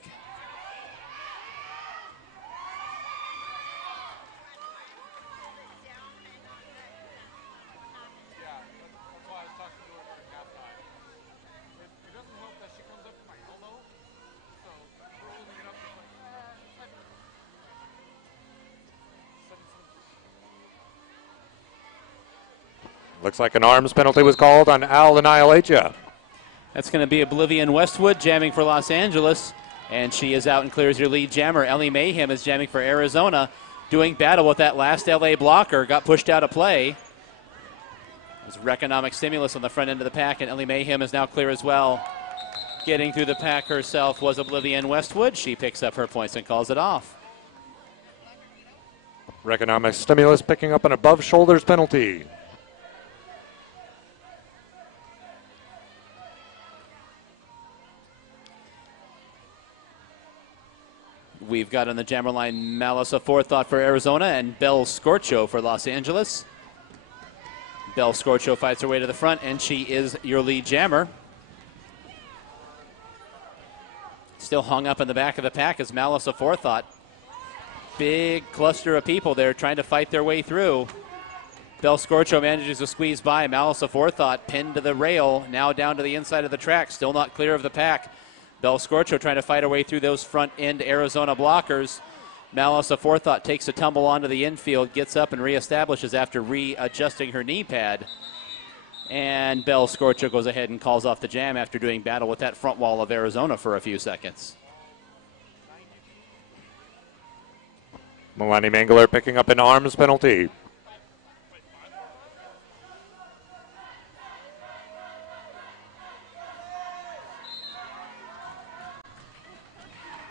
Looks like an arms penalty was called on Al Annihilate. That's going to be Oblivion Westwood jamming for Los Angeles, and she is out and clears your lead jammer. Ellie Mayhem is jamming for Arizona, doing battle with that last LA blocker, got pushed out of play. It was Reconomic Stimulus on the front end of the pack, and Ellie Mayhem is now clear as well. Getting through the pack herself was Oblivion Westwood. She picks up her points and calls it off. Reconomic Stimulus picking up an above shoulders penalty. We've got on the jammer line Malice of Forethought for Arizona and Belle Scorcho for Los Angeles. Belle Scorcho fights her way to the front, and she is your lead jammer. Still hung up in the back of the pack is Malice of Forethought. Big cluster of people there trying to fight their way through. Belle Scorcho manages to squeeze by. Malice of Forethought pinned to the rail, now down to the inside of the track, still not clear of the pack. Belle Scorcho trying to fight her way through those front-end Arizona blockers. Malice of Forethought takes a tumble onto the infield, gets up and reestablishes after readjusting her knee pad. And Belle Scorcho goes ahead and calls off the jam after doing battle with that front wall of Arizona for a few seconds. Melanie Mangler picking up an arms penalty.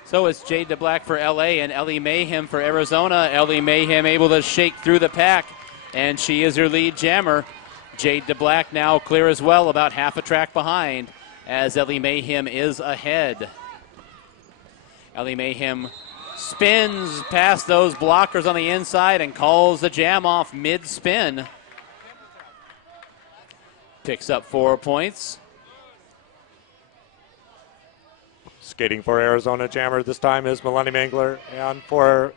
So it's Jade DeBlack for LA and Ellie Mayhem for Arizona. Ellie Mayhem able to shake through the pack, and she is your lead jammer. Jade DeBlack now clear as well, about half a track behind, as Ellie Mayhem is ahead. Ellie Mayhem spins past those blockers on the inside and calls the jam off mid-spin. Picks up 4 points. Skating for Arizona jammer this time is Melanie Mangler, and for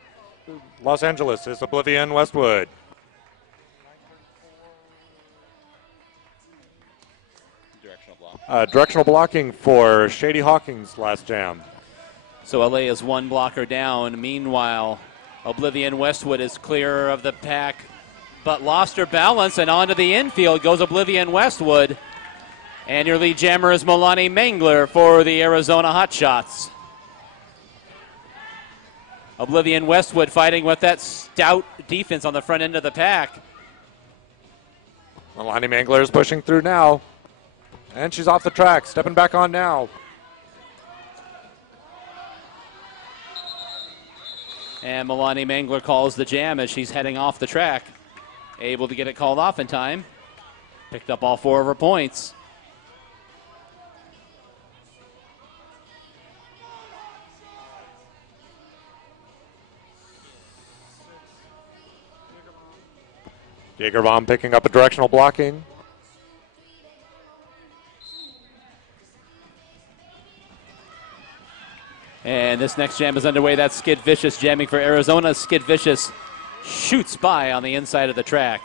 Los Angeles is Oblivion Westwood. Directional blocking for Shady Hawkins last jam. So LA is 1 blocker down. Meanwhile, Oblivion Westwood is clear of the pack, but lost her balance, and onto the infield goes Oblivion Westwood. And your lead jammer is Melanie Mangler for the Arizona Hotshots. Oblivion Westwood fighting with that stout defense on the front end of the pack. Melanie Mangler is pushing through now. And she's off the track, stepping back on now. And Melanie Mangler calls the jam as she's heading off the track. Able to get it called off in time. Picked up all 4 of her points. Jagerbaum picking up a directional blocking. And this next jam is underway. That's Skid Vicious jamming for Arizona. Skid Vicious shoots by on the inside of the track.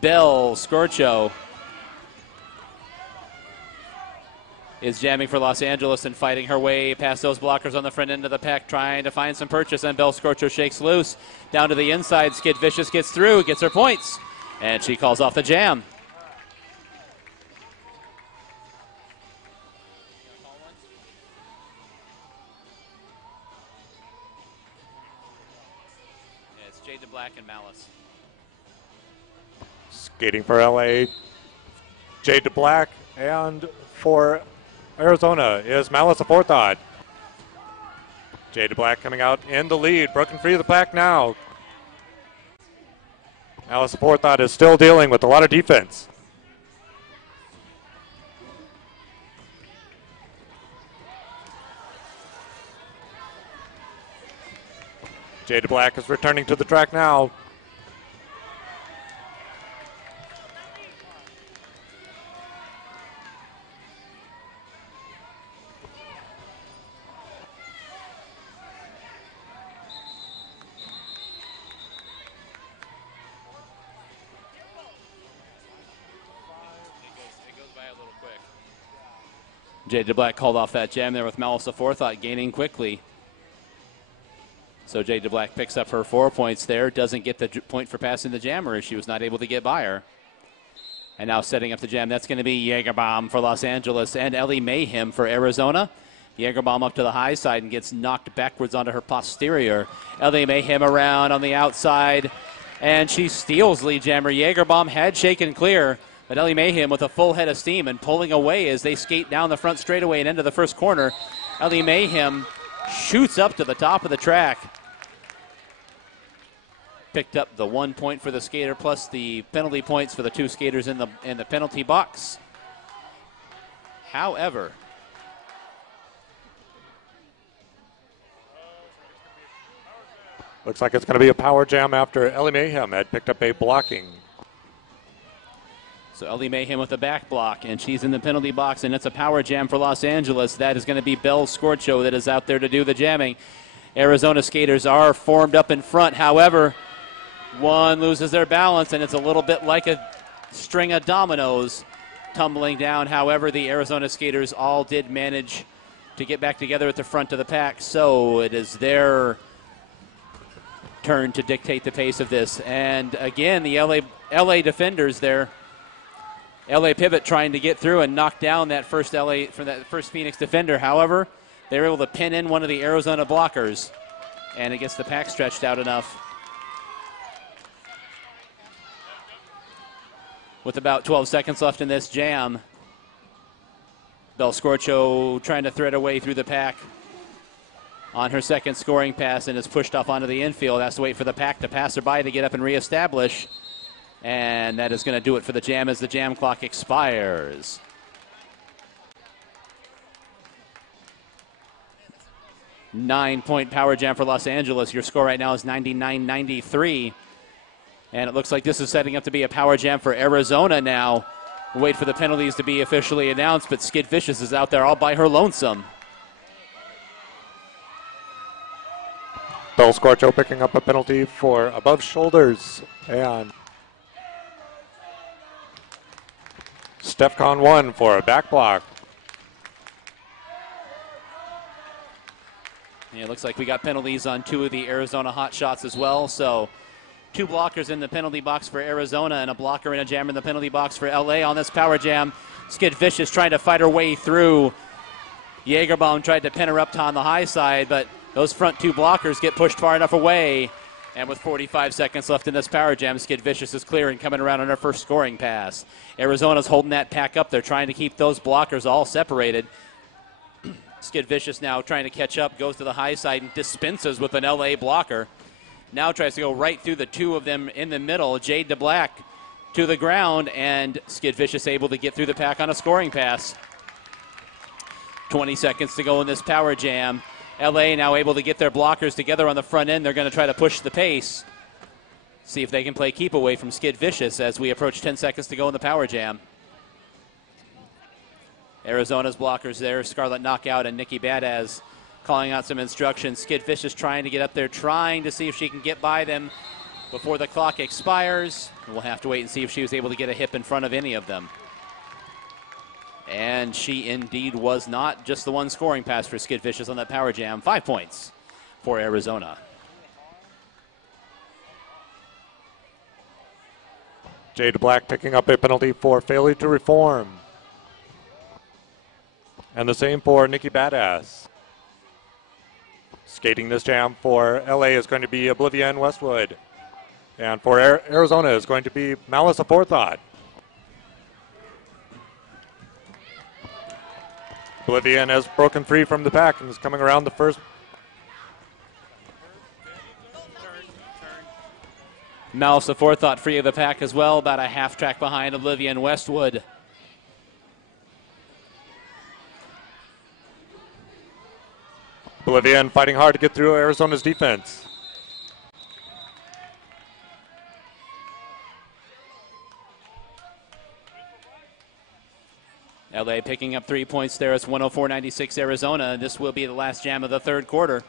Bell Scorcho is jamming for Los Angeles and fighting her way past those blockers on the front end of the pack, trying to find some purchase, and Bell Scorcho shakes loose. Down to the inside, Skid Vicious gets through, gets her points, and she calls off the jam. It's Jade DeBlack and Malice. Skating for LA, Jade DeBlack, and for Arizona is Malice Aforethought. Jade DeBlack coming out in the lead, broken free of the pack now. Malice Aforethought is still dealing with a lot of defense. Jade DeBlack is returning to the track now. Jade DeBlack called off that jam there with Malice Aforethought gaining quickly. So Jade DeBlack picks up her 4 points there, doesn't get the point for passing the jammer as she was not able to get by her. And now setting up the jam, that's going to be Jagerbomb for Los Angeles and Ellie Mayhem for Arizona. Jagerbomb up to the high side and gets knocked backwards onto her posterior. Ellie Mayhem around on the outside, and she steals lead jammer. Jagerbomb had shaken clear, but Ellie Mayhem with a full head of steam and pulling away as they skate down the front straightaway and into the first corner. Ellie Mayhem shoots up to the top of the track. Picked up the 1 point for the skater plus the penalty points for the two skaters in the penalty box. However, looks like it's going to be a power jam after Ellie Mayhem had picked up a blocking. so Ellie Mayhem with a back block, and she's in the penalty box, and it's a power jam for Los Angeles. That is going to be Bell Scorcho that is out there to do the jamming. Arizona skaters are formed up in front. However, one loses their balance, and it's a little bit like a string of dominoes tumbling down. However, the Arizona skaters all did manage to get back together at the front of the pack, so it is their turn to dictate the pace of this. And again, the LA defenders there, LA pivot trying to get through and knock down that first Phoenix defender. However, they were able to pin in one of the Arizona blockers, and it gets the pack stretched out enough. With about 12 seconds left in this jam, Bell Scorcho trying to thread her way through the pack on her second scoring pass and is pushed off onto the infield. Has to wait for the pack to pass her by to get up and reestablish. And that is going to do it for the jam as the jam clock expires. Nine-point power jam for Los Angeles. Your score right now is 99-93. And it looks like this is setting up to be a power jam for Arizona now. Wait for the penalties to be officially announced, but Skid Vicious is out there all by her lonesome. Bell Scorcho picking up a penalty for above shoulders, and Stefcon 1 for a back block. Yeah, it looks like we got penalties on two of the Arizona hot shots as well. So two blockers in the penalty box for Arizona and a blocker and a jammer in the penalty box for LA on this power jam. Skid Vicious trying to fight her way through. Jagerbomb tried to pin her up on the high side, but those front two blockers get pushed far enough away. And with 45 seconds left in this power jam, Skid Vicious is clear and coming around on her first scoring pass. Arizona's holding that pack up. They're trying to keep those blockers all separated. Skid Vicious now trying to catch up, goes to the high side and dispenses with an LA blocker. Now tries to go right through the two of them in the middle. Jade DeBlack to the ground, and Skid Vicious able to get through the pack on a scoring pass. 20 seconds to go in this power jam. LA now able to get their blockers together on the front end. They're going to try to push the pace. See if they can play keep away from Skid Vicious as we approach 10 seconds to go in the power jam. Arizona's blockers there, Scarlet Knockout and Nikki Badaz calling out some instructions. Skid Vicious trying to get up there, trying to see if she can get by them. before the clock expires. We'll have to wait and see if she was able to get a hip in front of any of them. And she indeed was not. Just the one scoring pass for Skid Vicious on that power jam. 5 points for Arizona. Jade Black picking up a penalty for failure to reform. And the same for Nikki Badass. Skating this jam for LA is going to be Oblivion Westwood. And for Arizona is going to be Malice Aforethought. Oblivion has broken free from the pack and is coming around the first. Malice Aforethought free of the pack as well, about a half track behind Oblivion Westwood. Oblivion fighting hard to get through Arizona's defense. LA picking up 3 points there. It's 104-96 Arizona. This will be the last jam of the third quarter.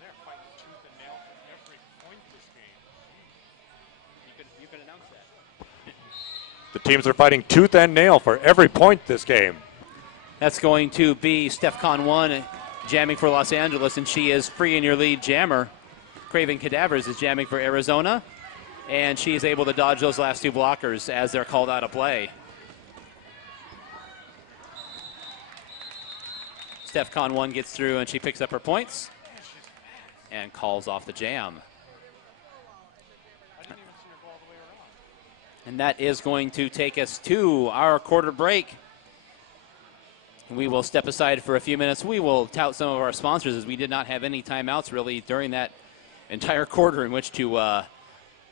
They're fighting tooth and nail for every point this game. You can announce that. The teams are fighting tooth and nail for every point this game. That's going to be StefCon 1 jamming for Los Angeles, and she is free in your lead jammer. Craven Cadavers is jamming for Arizona, and she is able to dodge those last two blockers as they're called out of play. StefCon 1 gets through, and she picks up her points and calls off the jam. I didn't even see her go all the way around. And that is going to take us to our quarter break. We will step aside for a few minutes. We will tout some of our sponsors, as we did not have any timeouts really during that entire quarter in which to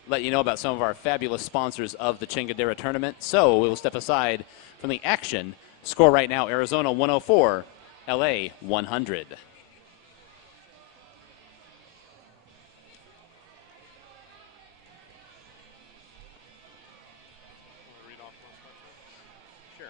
let you know about some of our fabulous sponsors of the Chingadera tournament. So we will step aside from the action. Score right now, Arizona 104, LA 100. Read off those questions. Sure.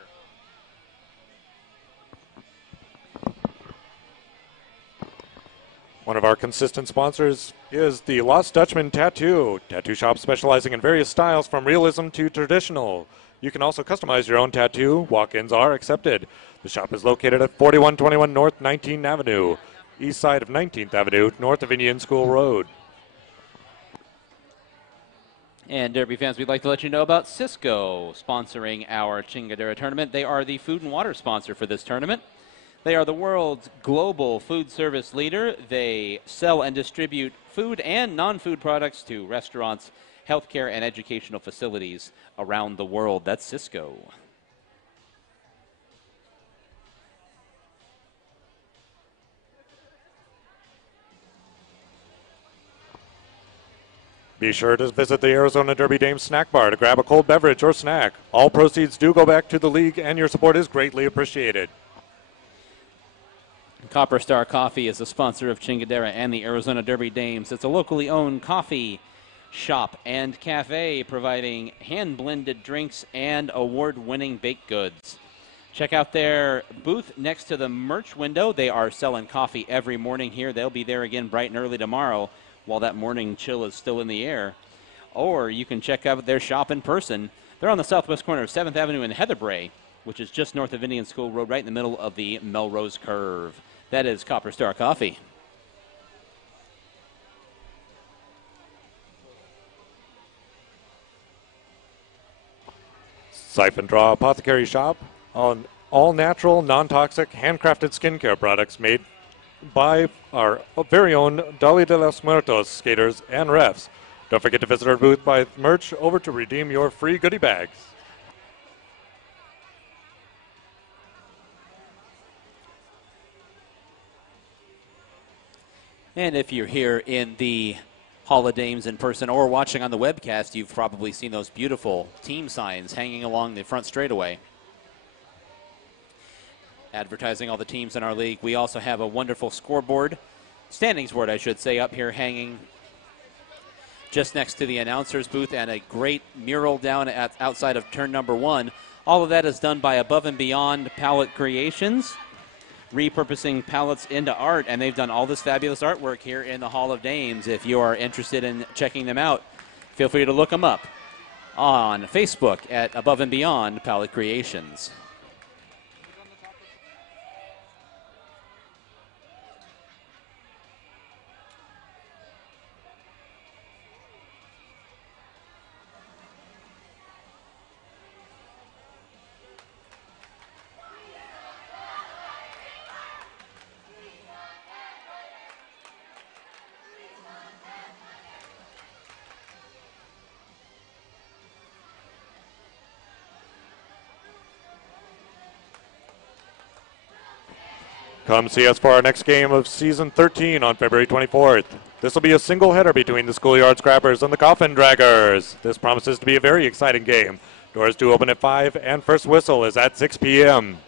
One of our consistent sponsors is the Lost Dutchman Tattoo shop specializing in various styles from realism to traditional. You can also customize your own tattoo. Walk-ins are accepted. The shop is located at 4121 North 19th Avenue, east side of 19th Avenue, north of Indian School Road. And Derby fans, we'd like to let you know about Cisco sponsoring our Chingadera tournament. They are the food and water sponsor for this tournament. They are the world's global food service leader. They sell and distribute food and non-food products to restaurants, healthcare, and educational facilities around the world. That's Cisco. Be sure to visit the Arizona Derby Dames snack bar to grab a cold beverage or snack. All proceeds do go back to the league, and your support is greatly appreciated. Copper Star Coffee is a sponsor of Chingadera and the Arizona Derby Dames. It's a locally owned coffee shop and cafe providing hand-blended drinks and award-winning baked goods. Check out their booth next to the merch window. They are selling coffee every morning here. They'll be there again bright and early tomorrow while that morning chill is still in the air. Or you can check out their shop in person. They're on the southwest corner of 7th Avenue in Heatherbrae, which is just north of Indian School Road, right in the middle of the Melrose Curve. That is Copper Star Coffee. Siphon Draw Apothecary Shop on all natural, non-toxic, handcrafted skincare products made by our very own Dali de los Muertos skaters and refs. Don't forget to visit our booth, buy merch over to redeem your free goodie bags. And if you're here in the Hall of Dames in person or watching on the webcast, you've probably seen those beautiful team signs hanging along the front straightaway, advertising all the teams in our league. We also have a wonderful scoreboard, standings board, I should say, up here hanging just next to the announcer's booth, and a great mural down outside of turn number 1. All of that is done by Above and Beyond Palette Creations, repurposing pallets into art, and they've done all this fabulous artwork here in the Hall of Dames. If you are interested in checking them out, Feel free to look them up on Facebook at Above and Beyond Palette Creations. Come see us for our next game of Season 13 on February 24th. This will be a single header between the Schoolyard Scrappers and the Coffin Draggers. This promises to be a very exciting game. Doors do open at 5 and first whistle is at 6 p.m.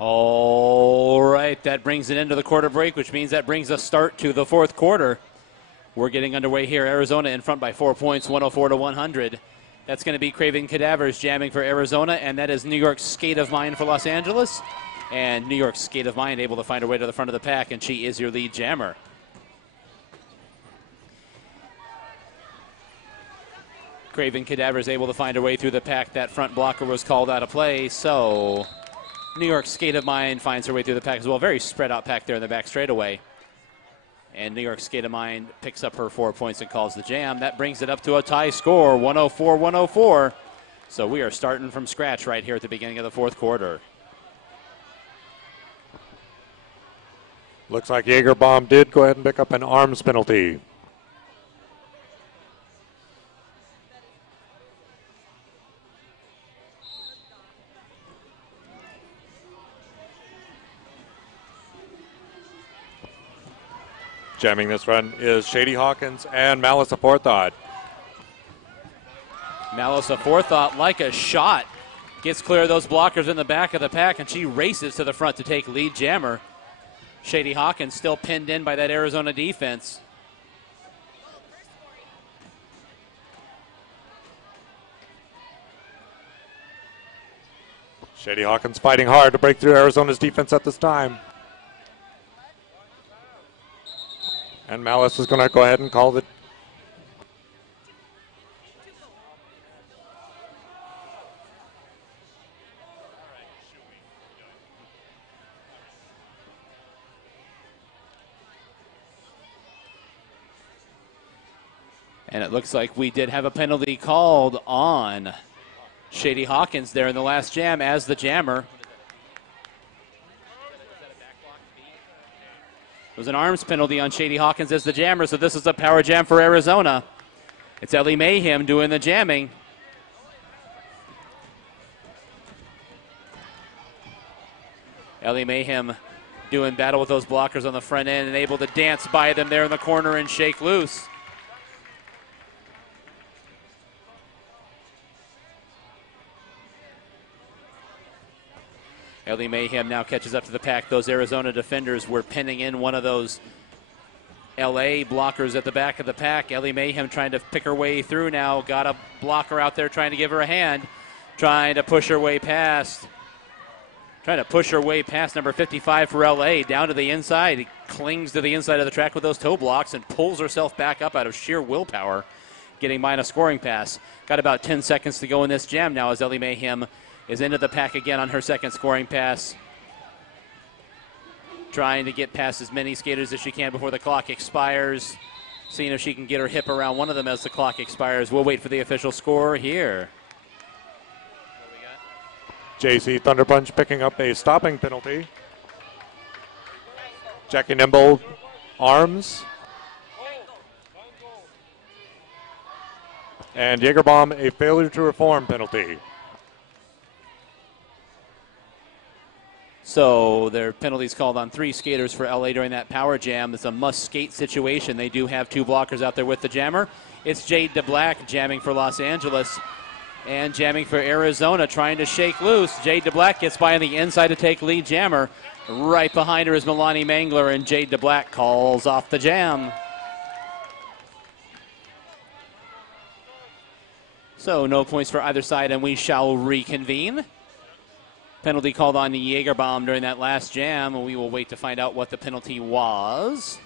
All right, that brings it into the quarter break, which means that brings us start to the fourth quarter. We're getting underway here. Arizona in front by 4 points, 104-100. That's going to be Craven Cadavers jamming for Arizona, and that is New York's Skate of Mind for Los Angeles. And New York's Skate of Mind able to find her way to the front of the pack, and she is your lead jammer. Craven Cadavers able to find her way through the pack. That front blocker was called out of play, so New York's Skate of Mind finds her way through the pack as well. Very spread out pack there in the back straightaway. And New York's Skate of Mind picks up her 4 points and calls the jam. That brings it up to a tie score, 104-104. So we are starting from scratch right here at the beginning of the fourth quarter. Looks like Jaegerbaum did go ahead and pick up an arms penalty. Jamming this run is Shady Hawkins and Malice Aforethought. Malice Aforethought, like a shot, gets clear of those blockers in the back of the pack, and she races to the front to take lead jammer. Shady Hawkins still pinned in by that Arizona defense. Shady Hawkins fighting hard to break through Arizona's defense at this time. And Malice is going to go ahead and call it. And it looks like we did have a penalty called on Shady Hawkins there in the last jam as the jammer. It was an arms penalty on Shady Hawkins as the jammer, so this is a power jam for Arizona. It's Ellie Mayhem doing the jamming. Ellie Mayhem doing battle with those blockers on the front end and able to dance by them there in the corner and shake loose. Ellie Mayhem now catches up to the pack. Those Arizona defenders were pinning in one of those LA blockers at the back of the pack. Ellie Mayhem trying to pick her way through now. Got a blocker out there trying to give her a hand. Trying to push her way past. Trying to push her way past number 55 for LA down to the inside. He clings to the inside of the track with those toe blocks and pulls herself back up out of sheer willpower, getting by on a scoring pass. Got about 10 seconds to go in this jam now as Ellie Mayhem is into the pack again on her second scoring pass. Trying to get past as many skaters as she can before the clock expires. Seeing if she can get her hip around one of them as the clock expires. We'll wait for the official score here. JC Thunder Punch picking up a stopping penalty. Jackie Nimble, arms. And Jaegerbaum, a failure to reform penalty. So their penalties called on 3 skaters for LA during that power jam. It's a must-skate situation. They do have 2 blockers out there with the jammer. It's Jade DeBlack jamming for Los Angeles and jamming for Arizona, trying to shake loose. Jade DeBlack gets by on the inside to take lead jammer. Right behind her is Milani Mangler, and Jade DeBlack calls off the jam. So no points for either side, and we shall reconvene. Penalty called on the Jaegerbaum during that last jam, and we will wait to find out what the penalty was.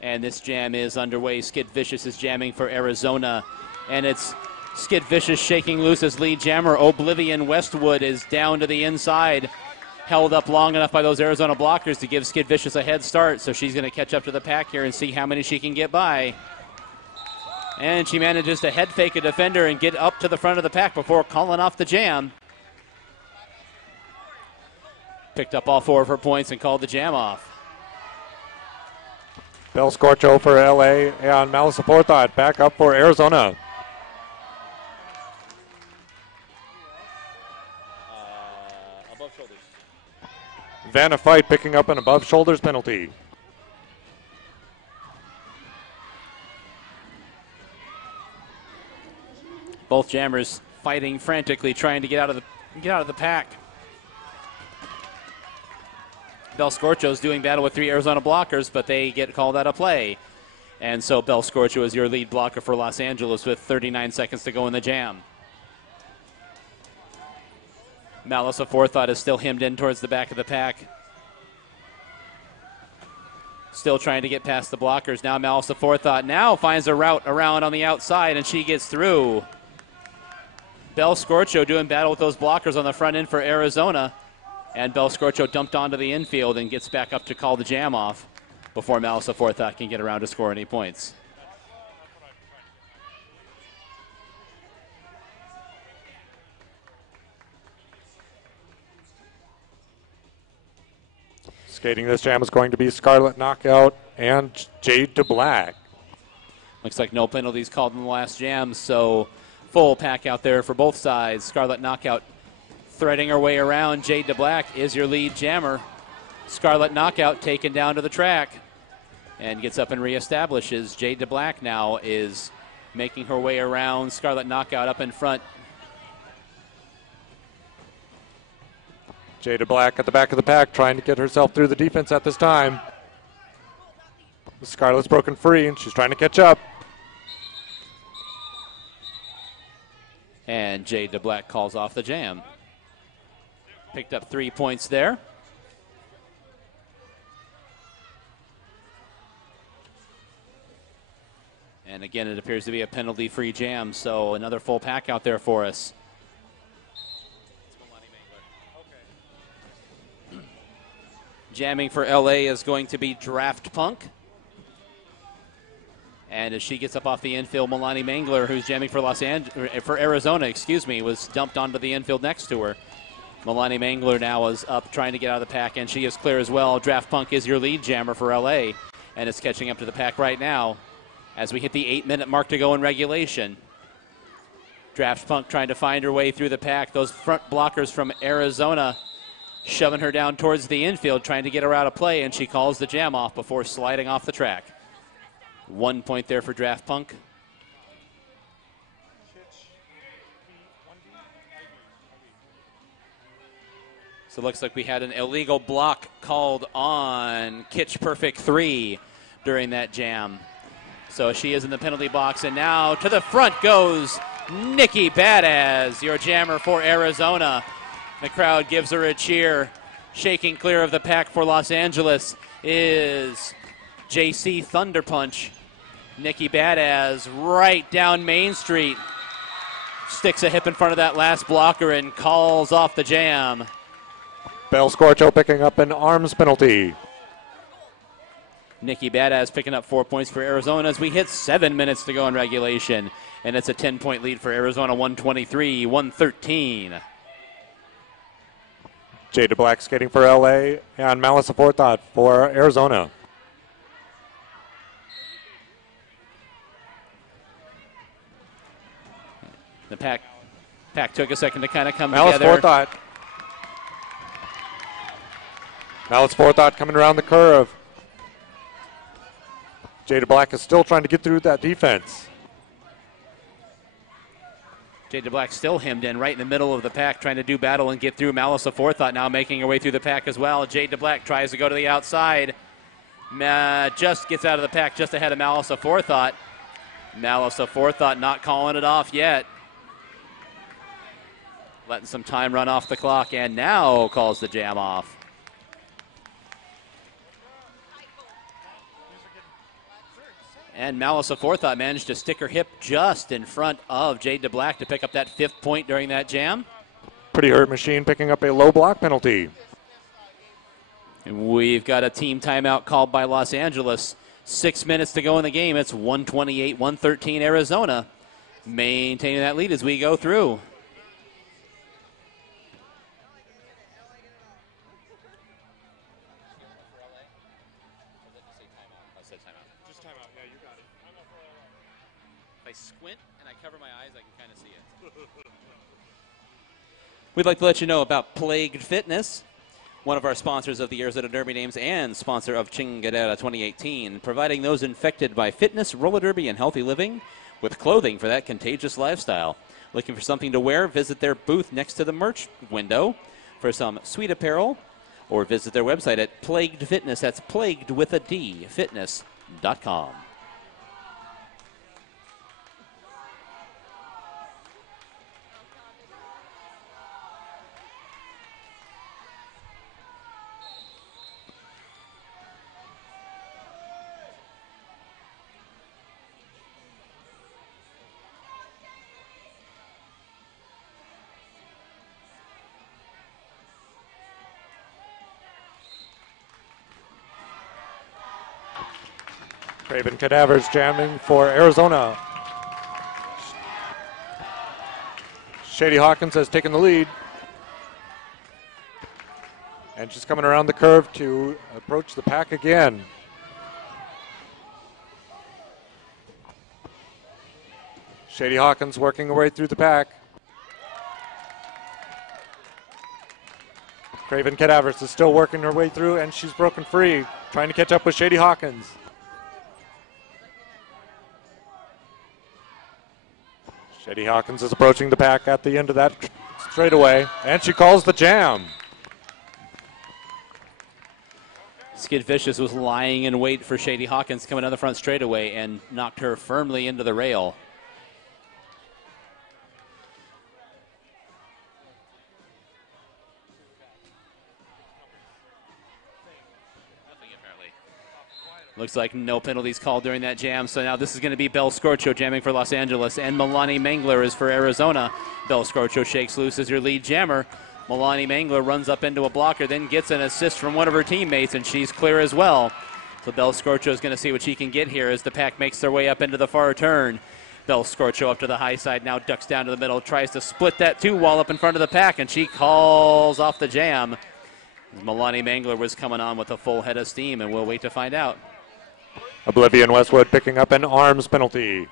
And this jam is underway. Skid Vicious is jamming for Arizona, and it's Skid Vicious shaking loose as lead jammer. Oblivion Westwood is down to the inside, held up long enough by those Arizona blockers to give Skid Vicious a head start, so she's going to catch up to the pack here and see how many she can get by. And she manages to head fake a defender and get up to the front of the pack before calling off the jam. Picked up all 4 of her points and called the jam off. Bell Scorcho for LA and Malice Aforethought back up for Arizona. Above shoulders. Vanna Fight picking up an above shoulders penalty. Both jammers fighting frantically, trying to get out of the pack. Bell Scorcho's doing battle with 3 Arizona blockers, but they get called out of play. And so Bell Scorcho is your lead blocker for Los Angeles with 39 seconds to go in the jam. Malice Aforethought is still hemmed in towards the back of the pack. Still trying to get past the blockers. Now Malice Aforethought now finds a route around on the outside, and she gets through. Bell Scorcho doing battle with those blockers on the front end for Arizona. And Bell Scorcho dumped onto the infield and gets back up to call the jam off before Malice Aforethought can get around to score any points. Skating this jam is going to be Scarlet Knockout and Jade DeBlack. Looks like no penalties called in the last jam, so full pack out there for both sides. Scarlet Knockout threading her way around. Jade DeBlack is your lead jammer. Scarlet Knockout taken down to the track and gets up and reestablishes. Jade DeBlack now is making her way around. Scarlet Knockout up in front. Jade DeBlack at the back of the pack trying to get herself through the defense at this time. Scarlet's broken free and she's trying to catch up. And Jade DeBlack calls off the jam. Picked up 3 points there. And again, it appears to be a penalty-free jam, so another full pack out there for us. Jamming for LA is going to be Draft Punk. And as she gets up off the infield, Milani Mangler, who's jamming for Arizona, was dumped onto the infield next to her. Milani Mangler now is up trying to get out of the pack, and she is clear as well. Draft Punk is your lead jammer for LA, and is catching up to the pack right now as we hit the 8-minute mark to go in regulation. Draft Punk trying to find her way through the pack. Those front blockers from Arizona shoving her down towards the infield, trying to get her out of play, and she calls the jam off before sliding off the track. 1 point there for Draft Punk. So it looks like we had an illegal block called on Kitsch Perfect 3 during that jam. So she is in the penalty box, and now to the front goes Nikki Badass, your jammer for Arizona. The crowd gives her a cheer. Shaking clear of the pack for Los Angeles is JC Thunder Punch. Nikki Badass right down Main Street. Sticks a hip in front of that last blocker and calls off the jam. Bell Scorcho picking up an arms penalty. Nikki Badass picking up 4 points for Arizona as we hit 7 minutes to go in regulation. And it's a 10-point lead for Arizona, 123-113. Jade DeBlack skating for LA and Malice Aforethought for Arizona. The pack took a second to kind of come Malice together. Aforethought. Malice Aforethought coming around the curve. Jade DeBlack is still trying to get through that defense. Jade DeBlack still hemmed in right in the middle of the pack, trying to do battle and get through. Malice Aforethought now making her way through the pack as well. Jade DeBlack tries to go to the outside. Just gets out of the pack just ahead of Malice Aforethought. Malice Aforethought not calling it off yet. Letting some time run off the clock, and now calls the jam off. And Malice Aforethought managed to stick her hip just in front of Jade DeBlack to pick up that 5th point during that jam. Pretty Hurt Machine picking up a low block penalty. And we've got a team timeout called by Los Angeles. 6 minutes to go in the game. It's 128-113 Arizona. Maintaining that lead as we go through. I squint and I cover my eyes, I can kind of see it. We'd like to let you know about Plagued Fitness, one of our sponsors of the Arizona Derby names and sponsor of Chingadera 2018, providing those infected by fitness, roller derby, and healthy living with clothing for that contagious lifestyle. Looking for something to wear? Visit their booth next to the merch window for some sweet apparel, or visit their website at Plagued Fitness. That's plagued with a D, fitness.com. Craven Cadavers jamming for Arizona. Shady Hawkins has taken the lead. And she's coming around the curve to approach the pack again. Shady Hawkins working her way through the pack. Craven Cadavers is still working her way through, and she's broken free, trying to catch up with Shady Hawkins. Shady Hawkins is approaching the pack at the end of that straightaway, and she calls the jam. Skid Vicious was lying in wait for Shady Hawkins coming down the front straightaway and knocked her firmly into the rail. Looks like no penalties called during that jam, so now this is going to be Bel Scorcho jamming for Los Angeles, and Milani Mangler is for Arizona. Bel Scorcho shakes loose as your lead jammer. Milani Mangler runs up into a blocker, then gets an assist from one of her teammates, and she's clear as well. So Bel Scorcho is going to see what she can get here as the pack makes their way up into the far turn. Bel Scorcho up to the high side, now ducks down to the middle, tries to split that two-wall up in front of the pack, and she calls off the jam. Milani Mangler was coming on with a full head of steam, and we'll wait to find out. Oblivion Westwood picking up an arms penalty.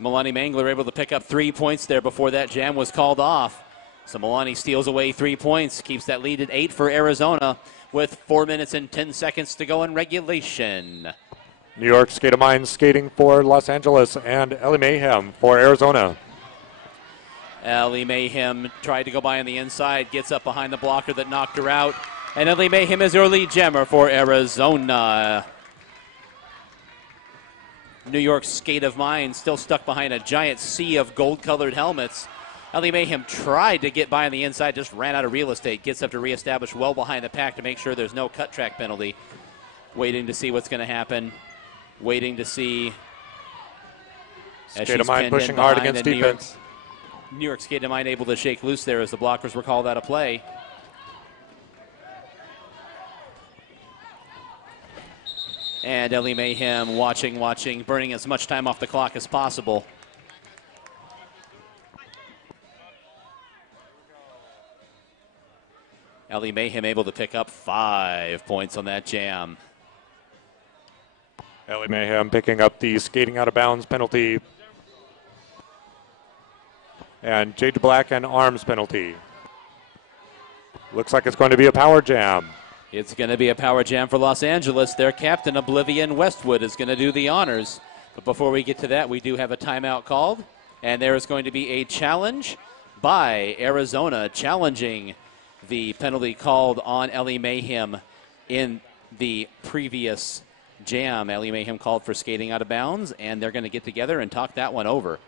Milani Mangler able to pick up 3 points there before that jam was called off. So Milani steals away 3 points, keeps that lead at 8 for Arizona with 4 minutes and 10 seconds to go in regulation. New York Skate of Mine skating for Los Angeles, and Ellie Mayhem for Arizona. Ellie Mayhem tried to go by on the inside, gets up behind the blocker that knocked her out. And Ellie Mayhem is your lead jammer for Arizona. New York Skate of Mine still stuck behind a giant sea of gold-colored helmets. Ellie Mayhem tried to get by on the inside, just ran out of real estate. Gets up to reestablish well behind the pack to make sure there's no cut track penalty. Waiting to see what's going to happen. Waiting to see. Skate of Mine pushing hard against defense. New York Skate of Mine able to shake loose there as the blockers were called out of play. And Ellie Mayhem watching, burning as much time off the clock as possible. Ellie Mayhem able to pick up 5 points on that jam. Ellie Mayhem picking up the skating out of bounds penalty. And Jade Black an arms penalty. Looks like it's going to be a power jam. It's going to be a power jam for Los Angeles. Their captain, Oblivion Westwood, is going to do the honors. But before we get to that, we do have a timeout called. And there is going to be a challenge by Arizona, challenging the penalty called on Ellie Mayhem in the previous jam. Ellie Mayhem called for skating out of bounds, and they're going to get together and talk that one over.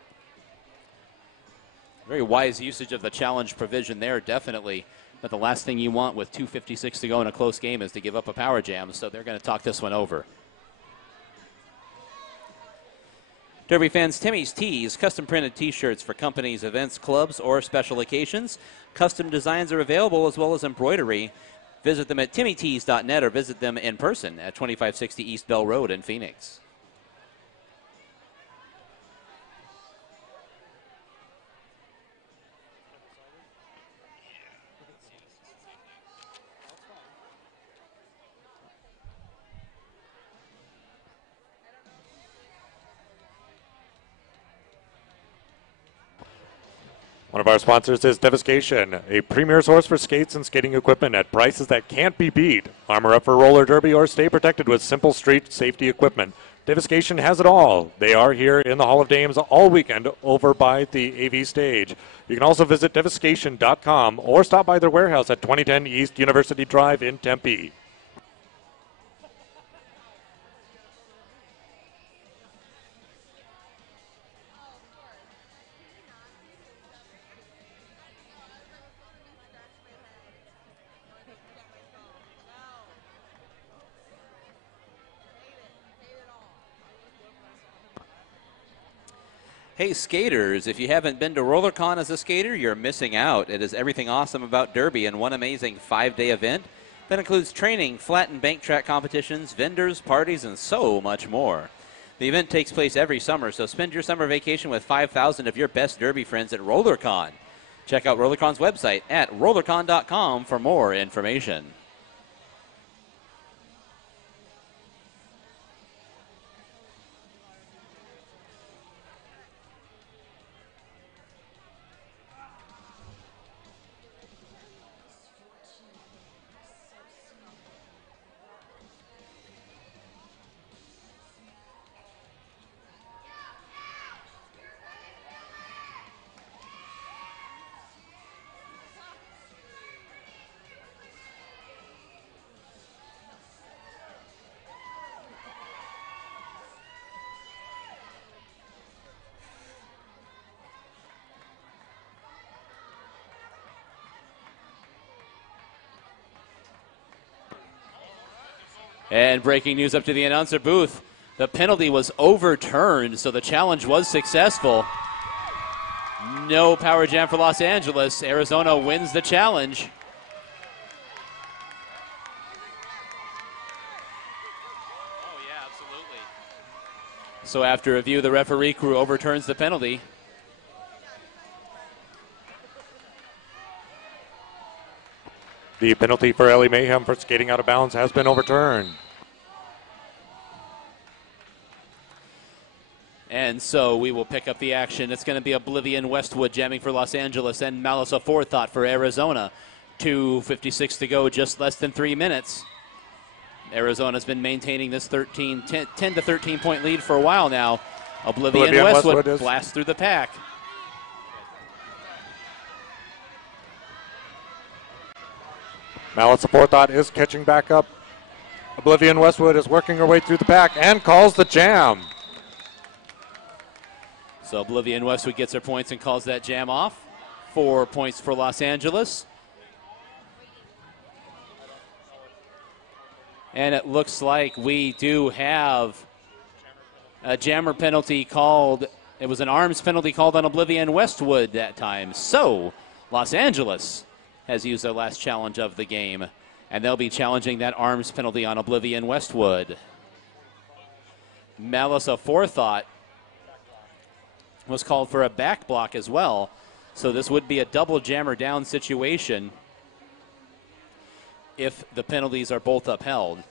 Very wise usage of the challenge provision there, definitely. But the last thing you want with 2:56 to go in a close game is to give up a power jam, so they're going to talk this one over. Derby fans, Timmy's Tees, custom printed t-shirts for companies, events, clubs, or special occasions. Custom designs are available as well as embroidery. Visit them at timmytees.net or visit them in person at 2560 East Bell Road in Phoenix. One of our sponsors is Devastation, a premier source for skates and skating equipment at prices that can't be beat. Armor up for roller derby or stay protected with simple street safety equipment. Devastation has it all. They are here in the Hall of Dames all weekend over by the AV stage. You can also visit devastation.com or stop by their warehouse at 2010 East University Drive in Tempe. Hey skaters, if you haven't been to RollerCon as a skater, you're missing out. It is everything awesome about Derby and one amazing 5-day event that includes training, flat and bank track competitions, vendors, parties, and so much more. The event takes place every summer, so spend your summer vacation with 5,000 of your best Derby friends at RollerCon. Check out RollerCon's website at rollercon.com for more information. And breaking news up to the announcer booth. The penalty was overturned, so the challenge was successful. No power jam for Los Angeles. Arizona wins the challenge. Oh, yeah, absolutely. So after review, the referee crew overturns the penalty. The penalty for Ellie Mayhem for skating out of bounds has been overturned. And so we will pick up the action. It's going to be Oblivion Westwood jamming for Los Angeles and Malice Aforethought for Arizona. 2:56 to go, just less than 3 minutes. Arizona's been maintaining this 10 to 13 point lead for a while now. Oblivion Westwood blasts through the pack. Malice Aforethought is catching back up. Oblivion Westwood is working her way through the pack and calls the jam. So Oblivion Westwood gets her points and calls that jam off. 4 points for Los Angeles. And it looks like we do have a jammer penalty called. It was an arms penalty called on Oblivion Westwood that time. So Los Angeles has used their last challenge of the game, and they'll be challenging that arms penalty on Oblivion Westwood. Malice Aforethought was called for a back block as well. So this would be a double jammer down situation if the penalties are both upheld.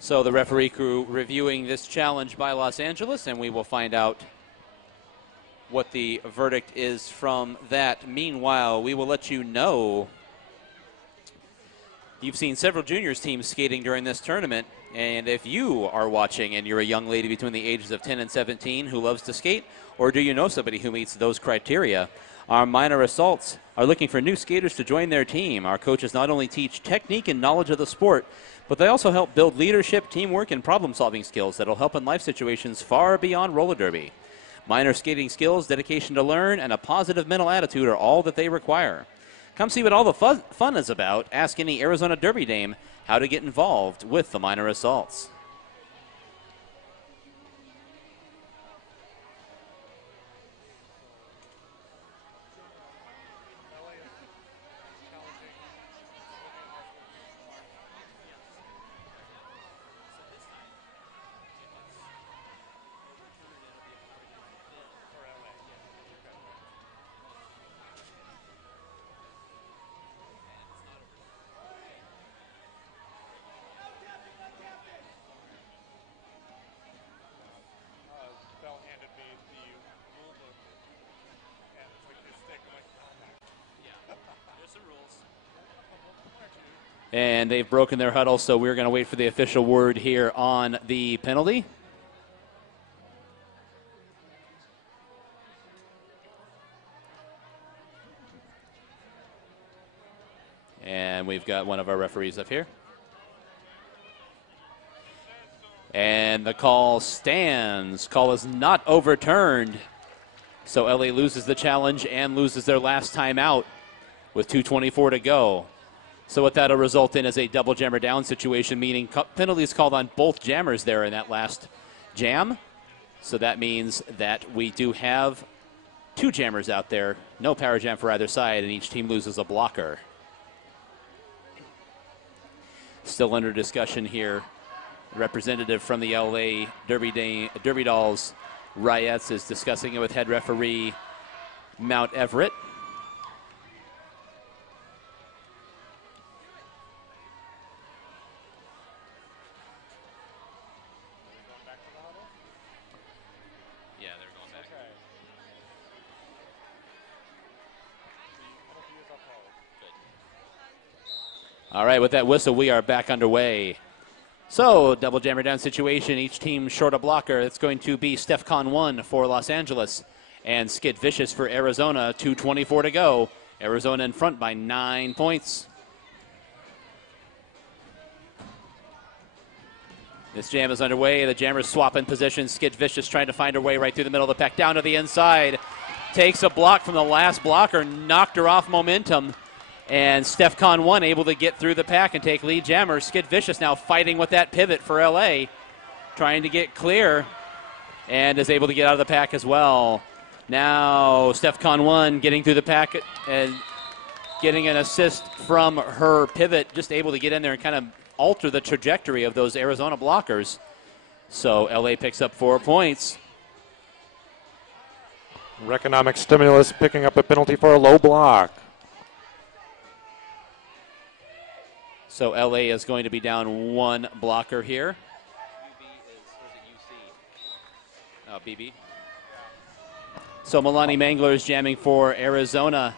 So the referee crew reviewing this challenge by Los Angeles, and we will find out what the verdict is from that. Meanwhile, we will let you know you've seen several juniors teams skating during this tournament, and if you are watching and you're a young lady between the ages of 10 and 17 who loves to skate, or do you know somebody who meets those criteria, our minor assaults are looking for new skaters to join their team. Our coaches not only teach technique and knowledge of the sport, but they also help build leadership, teamwork, and problem-solving skills that will help in life situations far beyond roller derby. Minor skating skills, dedication to learn, and a positive mental attitude are all that they require. Come see what all the fun is about. Ask any Arizona Derby dame how to get involved with the minor assaults. Bell handed me the rule book, and it's like this thick. I'm like, oh, There's some rules. And they've broken their huddle, so we're going to wait for the official word here on the penalty. And we've got one of our referees up here. And the call stands. Call is not overturned. So LA loses the challenge and loses their last time out with 2:24 to go. So what that'll result in is a double jammer down situation, meaning penalties called on both jammers there in that last jam. So that means that we do have two jammers out there, no power jam for either side, and each team loses a blocker. Still under discussion here. Representative from the LA Derby Dolls, Riots, is discussing it with head referee Mount Everett. Yeah, they're going back. okay. The penalty is upheld. All right, with that whistle, we are back underway. So, double jammer down situation, each team short a blocker. It's going to be STEFCON 1 for Los Angeles and Skid Vicious for Arizona. 2:24 to go. Arizona in front by 9 points. This jam is underway. The jammers swap in position. Skid Vicious trying to find her way right through the middle of the pack, down to the inside. Takes a block from the last blocker, knocked her off momentum. And STEFCON 1 able to get through the pack and take lead jammer. Skid Vicious now fighting with that pivot for LA, trying to get clear, and is able to get out of the pack as well. Now STEFCON 1 getting through the pack and getting an assist from her pivot, just able to get in there and kind of alter the trajectory of those Arizona blockers. So LA picks up 4 points. Economic Stimulus picking up a penalty for a low block. So LA is going to be down one blocker here. BB. So Milani Mangler is jamming for Arizona.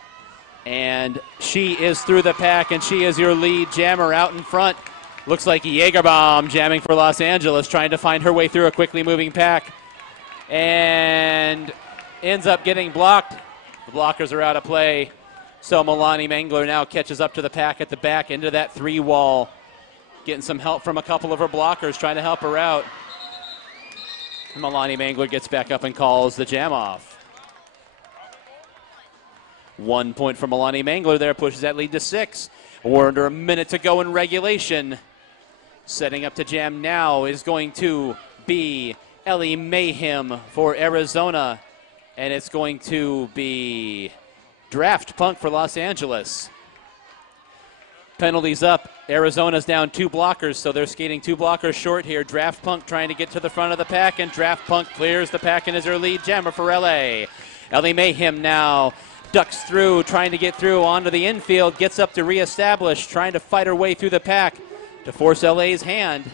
And she is through the pack, and she is your lead jammer out in front. Looks like Jaegerbaum jamming for Los Angeles, trying to find her way through a quickly moving pack. And ends up getting blocked. The blockers are out of play. So Milani Mangler now catches up to the pack at the back into that 3-wall. Getting some help from a couple of her blockers, trying to help her out. Milani Mangler gets back up and calls the jam off. 1 point for Milani Mangler there, pushes that lead to 6. We're under a minute to go in regulation. Setting up to jam now is going to be Ellie Mayhem for Arizona. And it's going to be Draft Punk for Los Angeles. Penalties up. Arizona's down 2 blockers, so they're skating 2 blockers short here. Draft Punk trying to get to the front of the pack, and Draft Punk clears the pack and is their lead jammer for LA. Ellie Mayhem now ducks through, trying to get through onto the infield, gets up to reestablish, trying to fight her way through the pack to force LA's hand.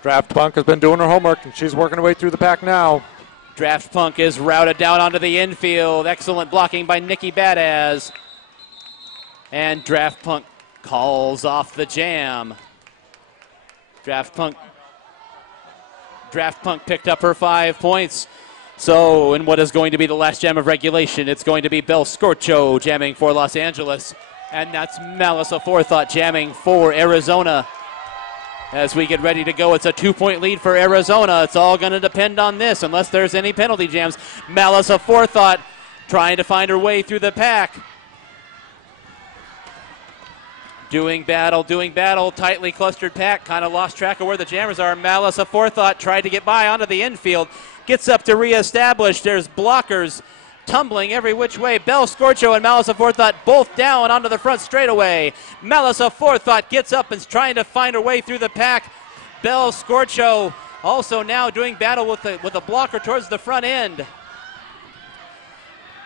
Draft Punk has been doing her homework, and she's working her way through the pack now. Draft Punk is routed down onto the infield. Excellent blocking by Nikki Badaz. And Draft Punk calls off the jam. Draft Punk picked up her 5 points. So in what is going to be the last jam of regulation, it's going to be Bel Scorcho jamming for Los Angeles. And that's Malice Aforethought jamming for Arizona. As we get ready to go, it's a 2-point lead for Arizona. It's all going to depend on this unless there's any penalty jams. Malice Aforethought trying to find her way through the pack. Doing battle, tightly clustered pack, kind of lost track of where the jammers are. Malice Aforethought tried to get by onto the infield, gets up to reestablish. There's blockers tumbling every which way. Bel Scorcho and Malice Aforethought both down onto the front straightaway. Malice Aforethought gets up and is trying to find her way through the pack. Bel Scorcho also now doing battle with a blocker towards the front end.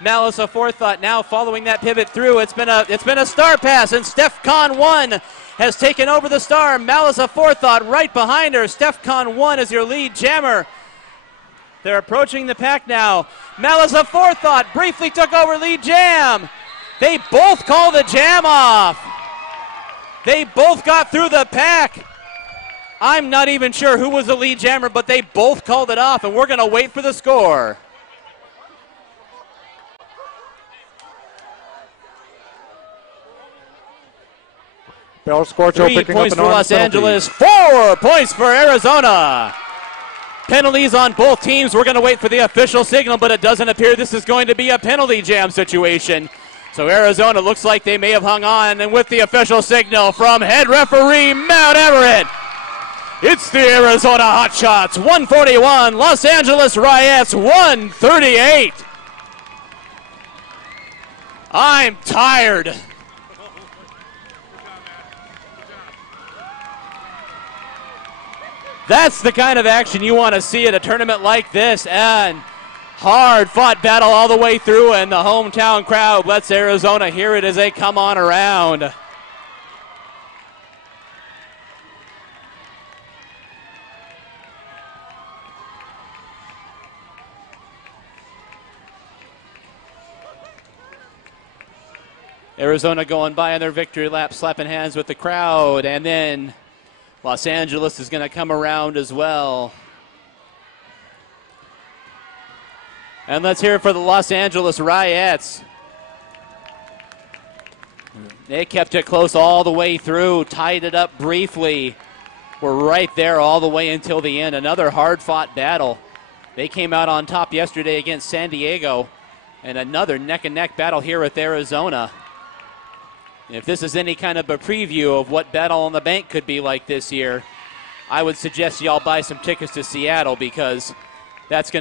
Malice Aforethought now following that pivot through. It's been a star pass, and Steph Con 1 has taken over the star. Malice Aforethought right behind her. Steph Con 1 is your lead jammer. They're approaching the pack now. Malice Aforethought briefly took over lead jam. They both call the jam off. They both got through the pack. I'm not even sure who was the lead jammer, but they both called it off, and we're going to wait for the score. Bel Scorcho 3 picking points up an for Los penalty. Angeles, 4 points for Arizona. Penalties on both teams. We're going to wait for the official signal, but it doesn't appear this is going to be a penalty jam situation. So Arizona looks like they may have hung on, and with the official signal from head referee Mount Everett, it's the Arizona Hotshots 141, Los Angeles Riots 138. I'm tired. That's the kind of action you want to see at a tournament like this, and hard-fought battle all the way through, and the hometown crowd lets Arizona hear it as they come on around. Arizona going by on their victory lap, slapping hands with the crowd, and then Los Angeles is going to come around as well. And let's hear it for the Los Angeles Riots. They kept it close all the way through, tied it up briefly. We're right there all the way until the end. Another hard-fought battle. They came out on top yesterday against San Diego, and another neck-and-neck battle here with Arizona. If this is any kind of a preview of what Battle on the Bank could be like this year, I would suggest y'all buy some tickets to Seattle, because that's going to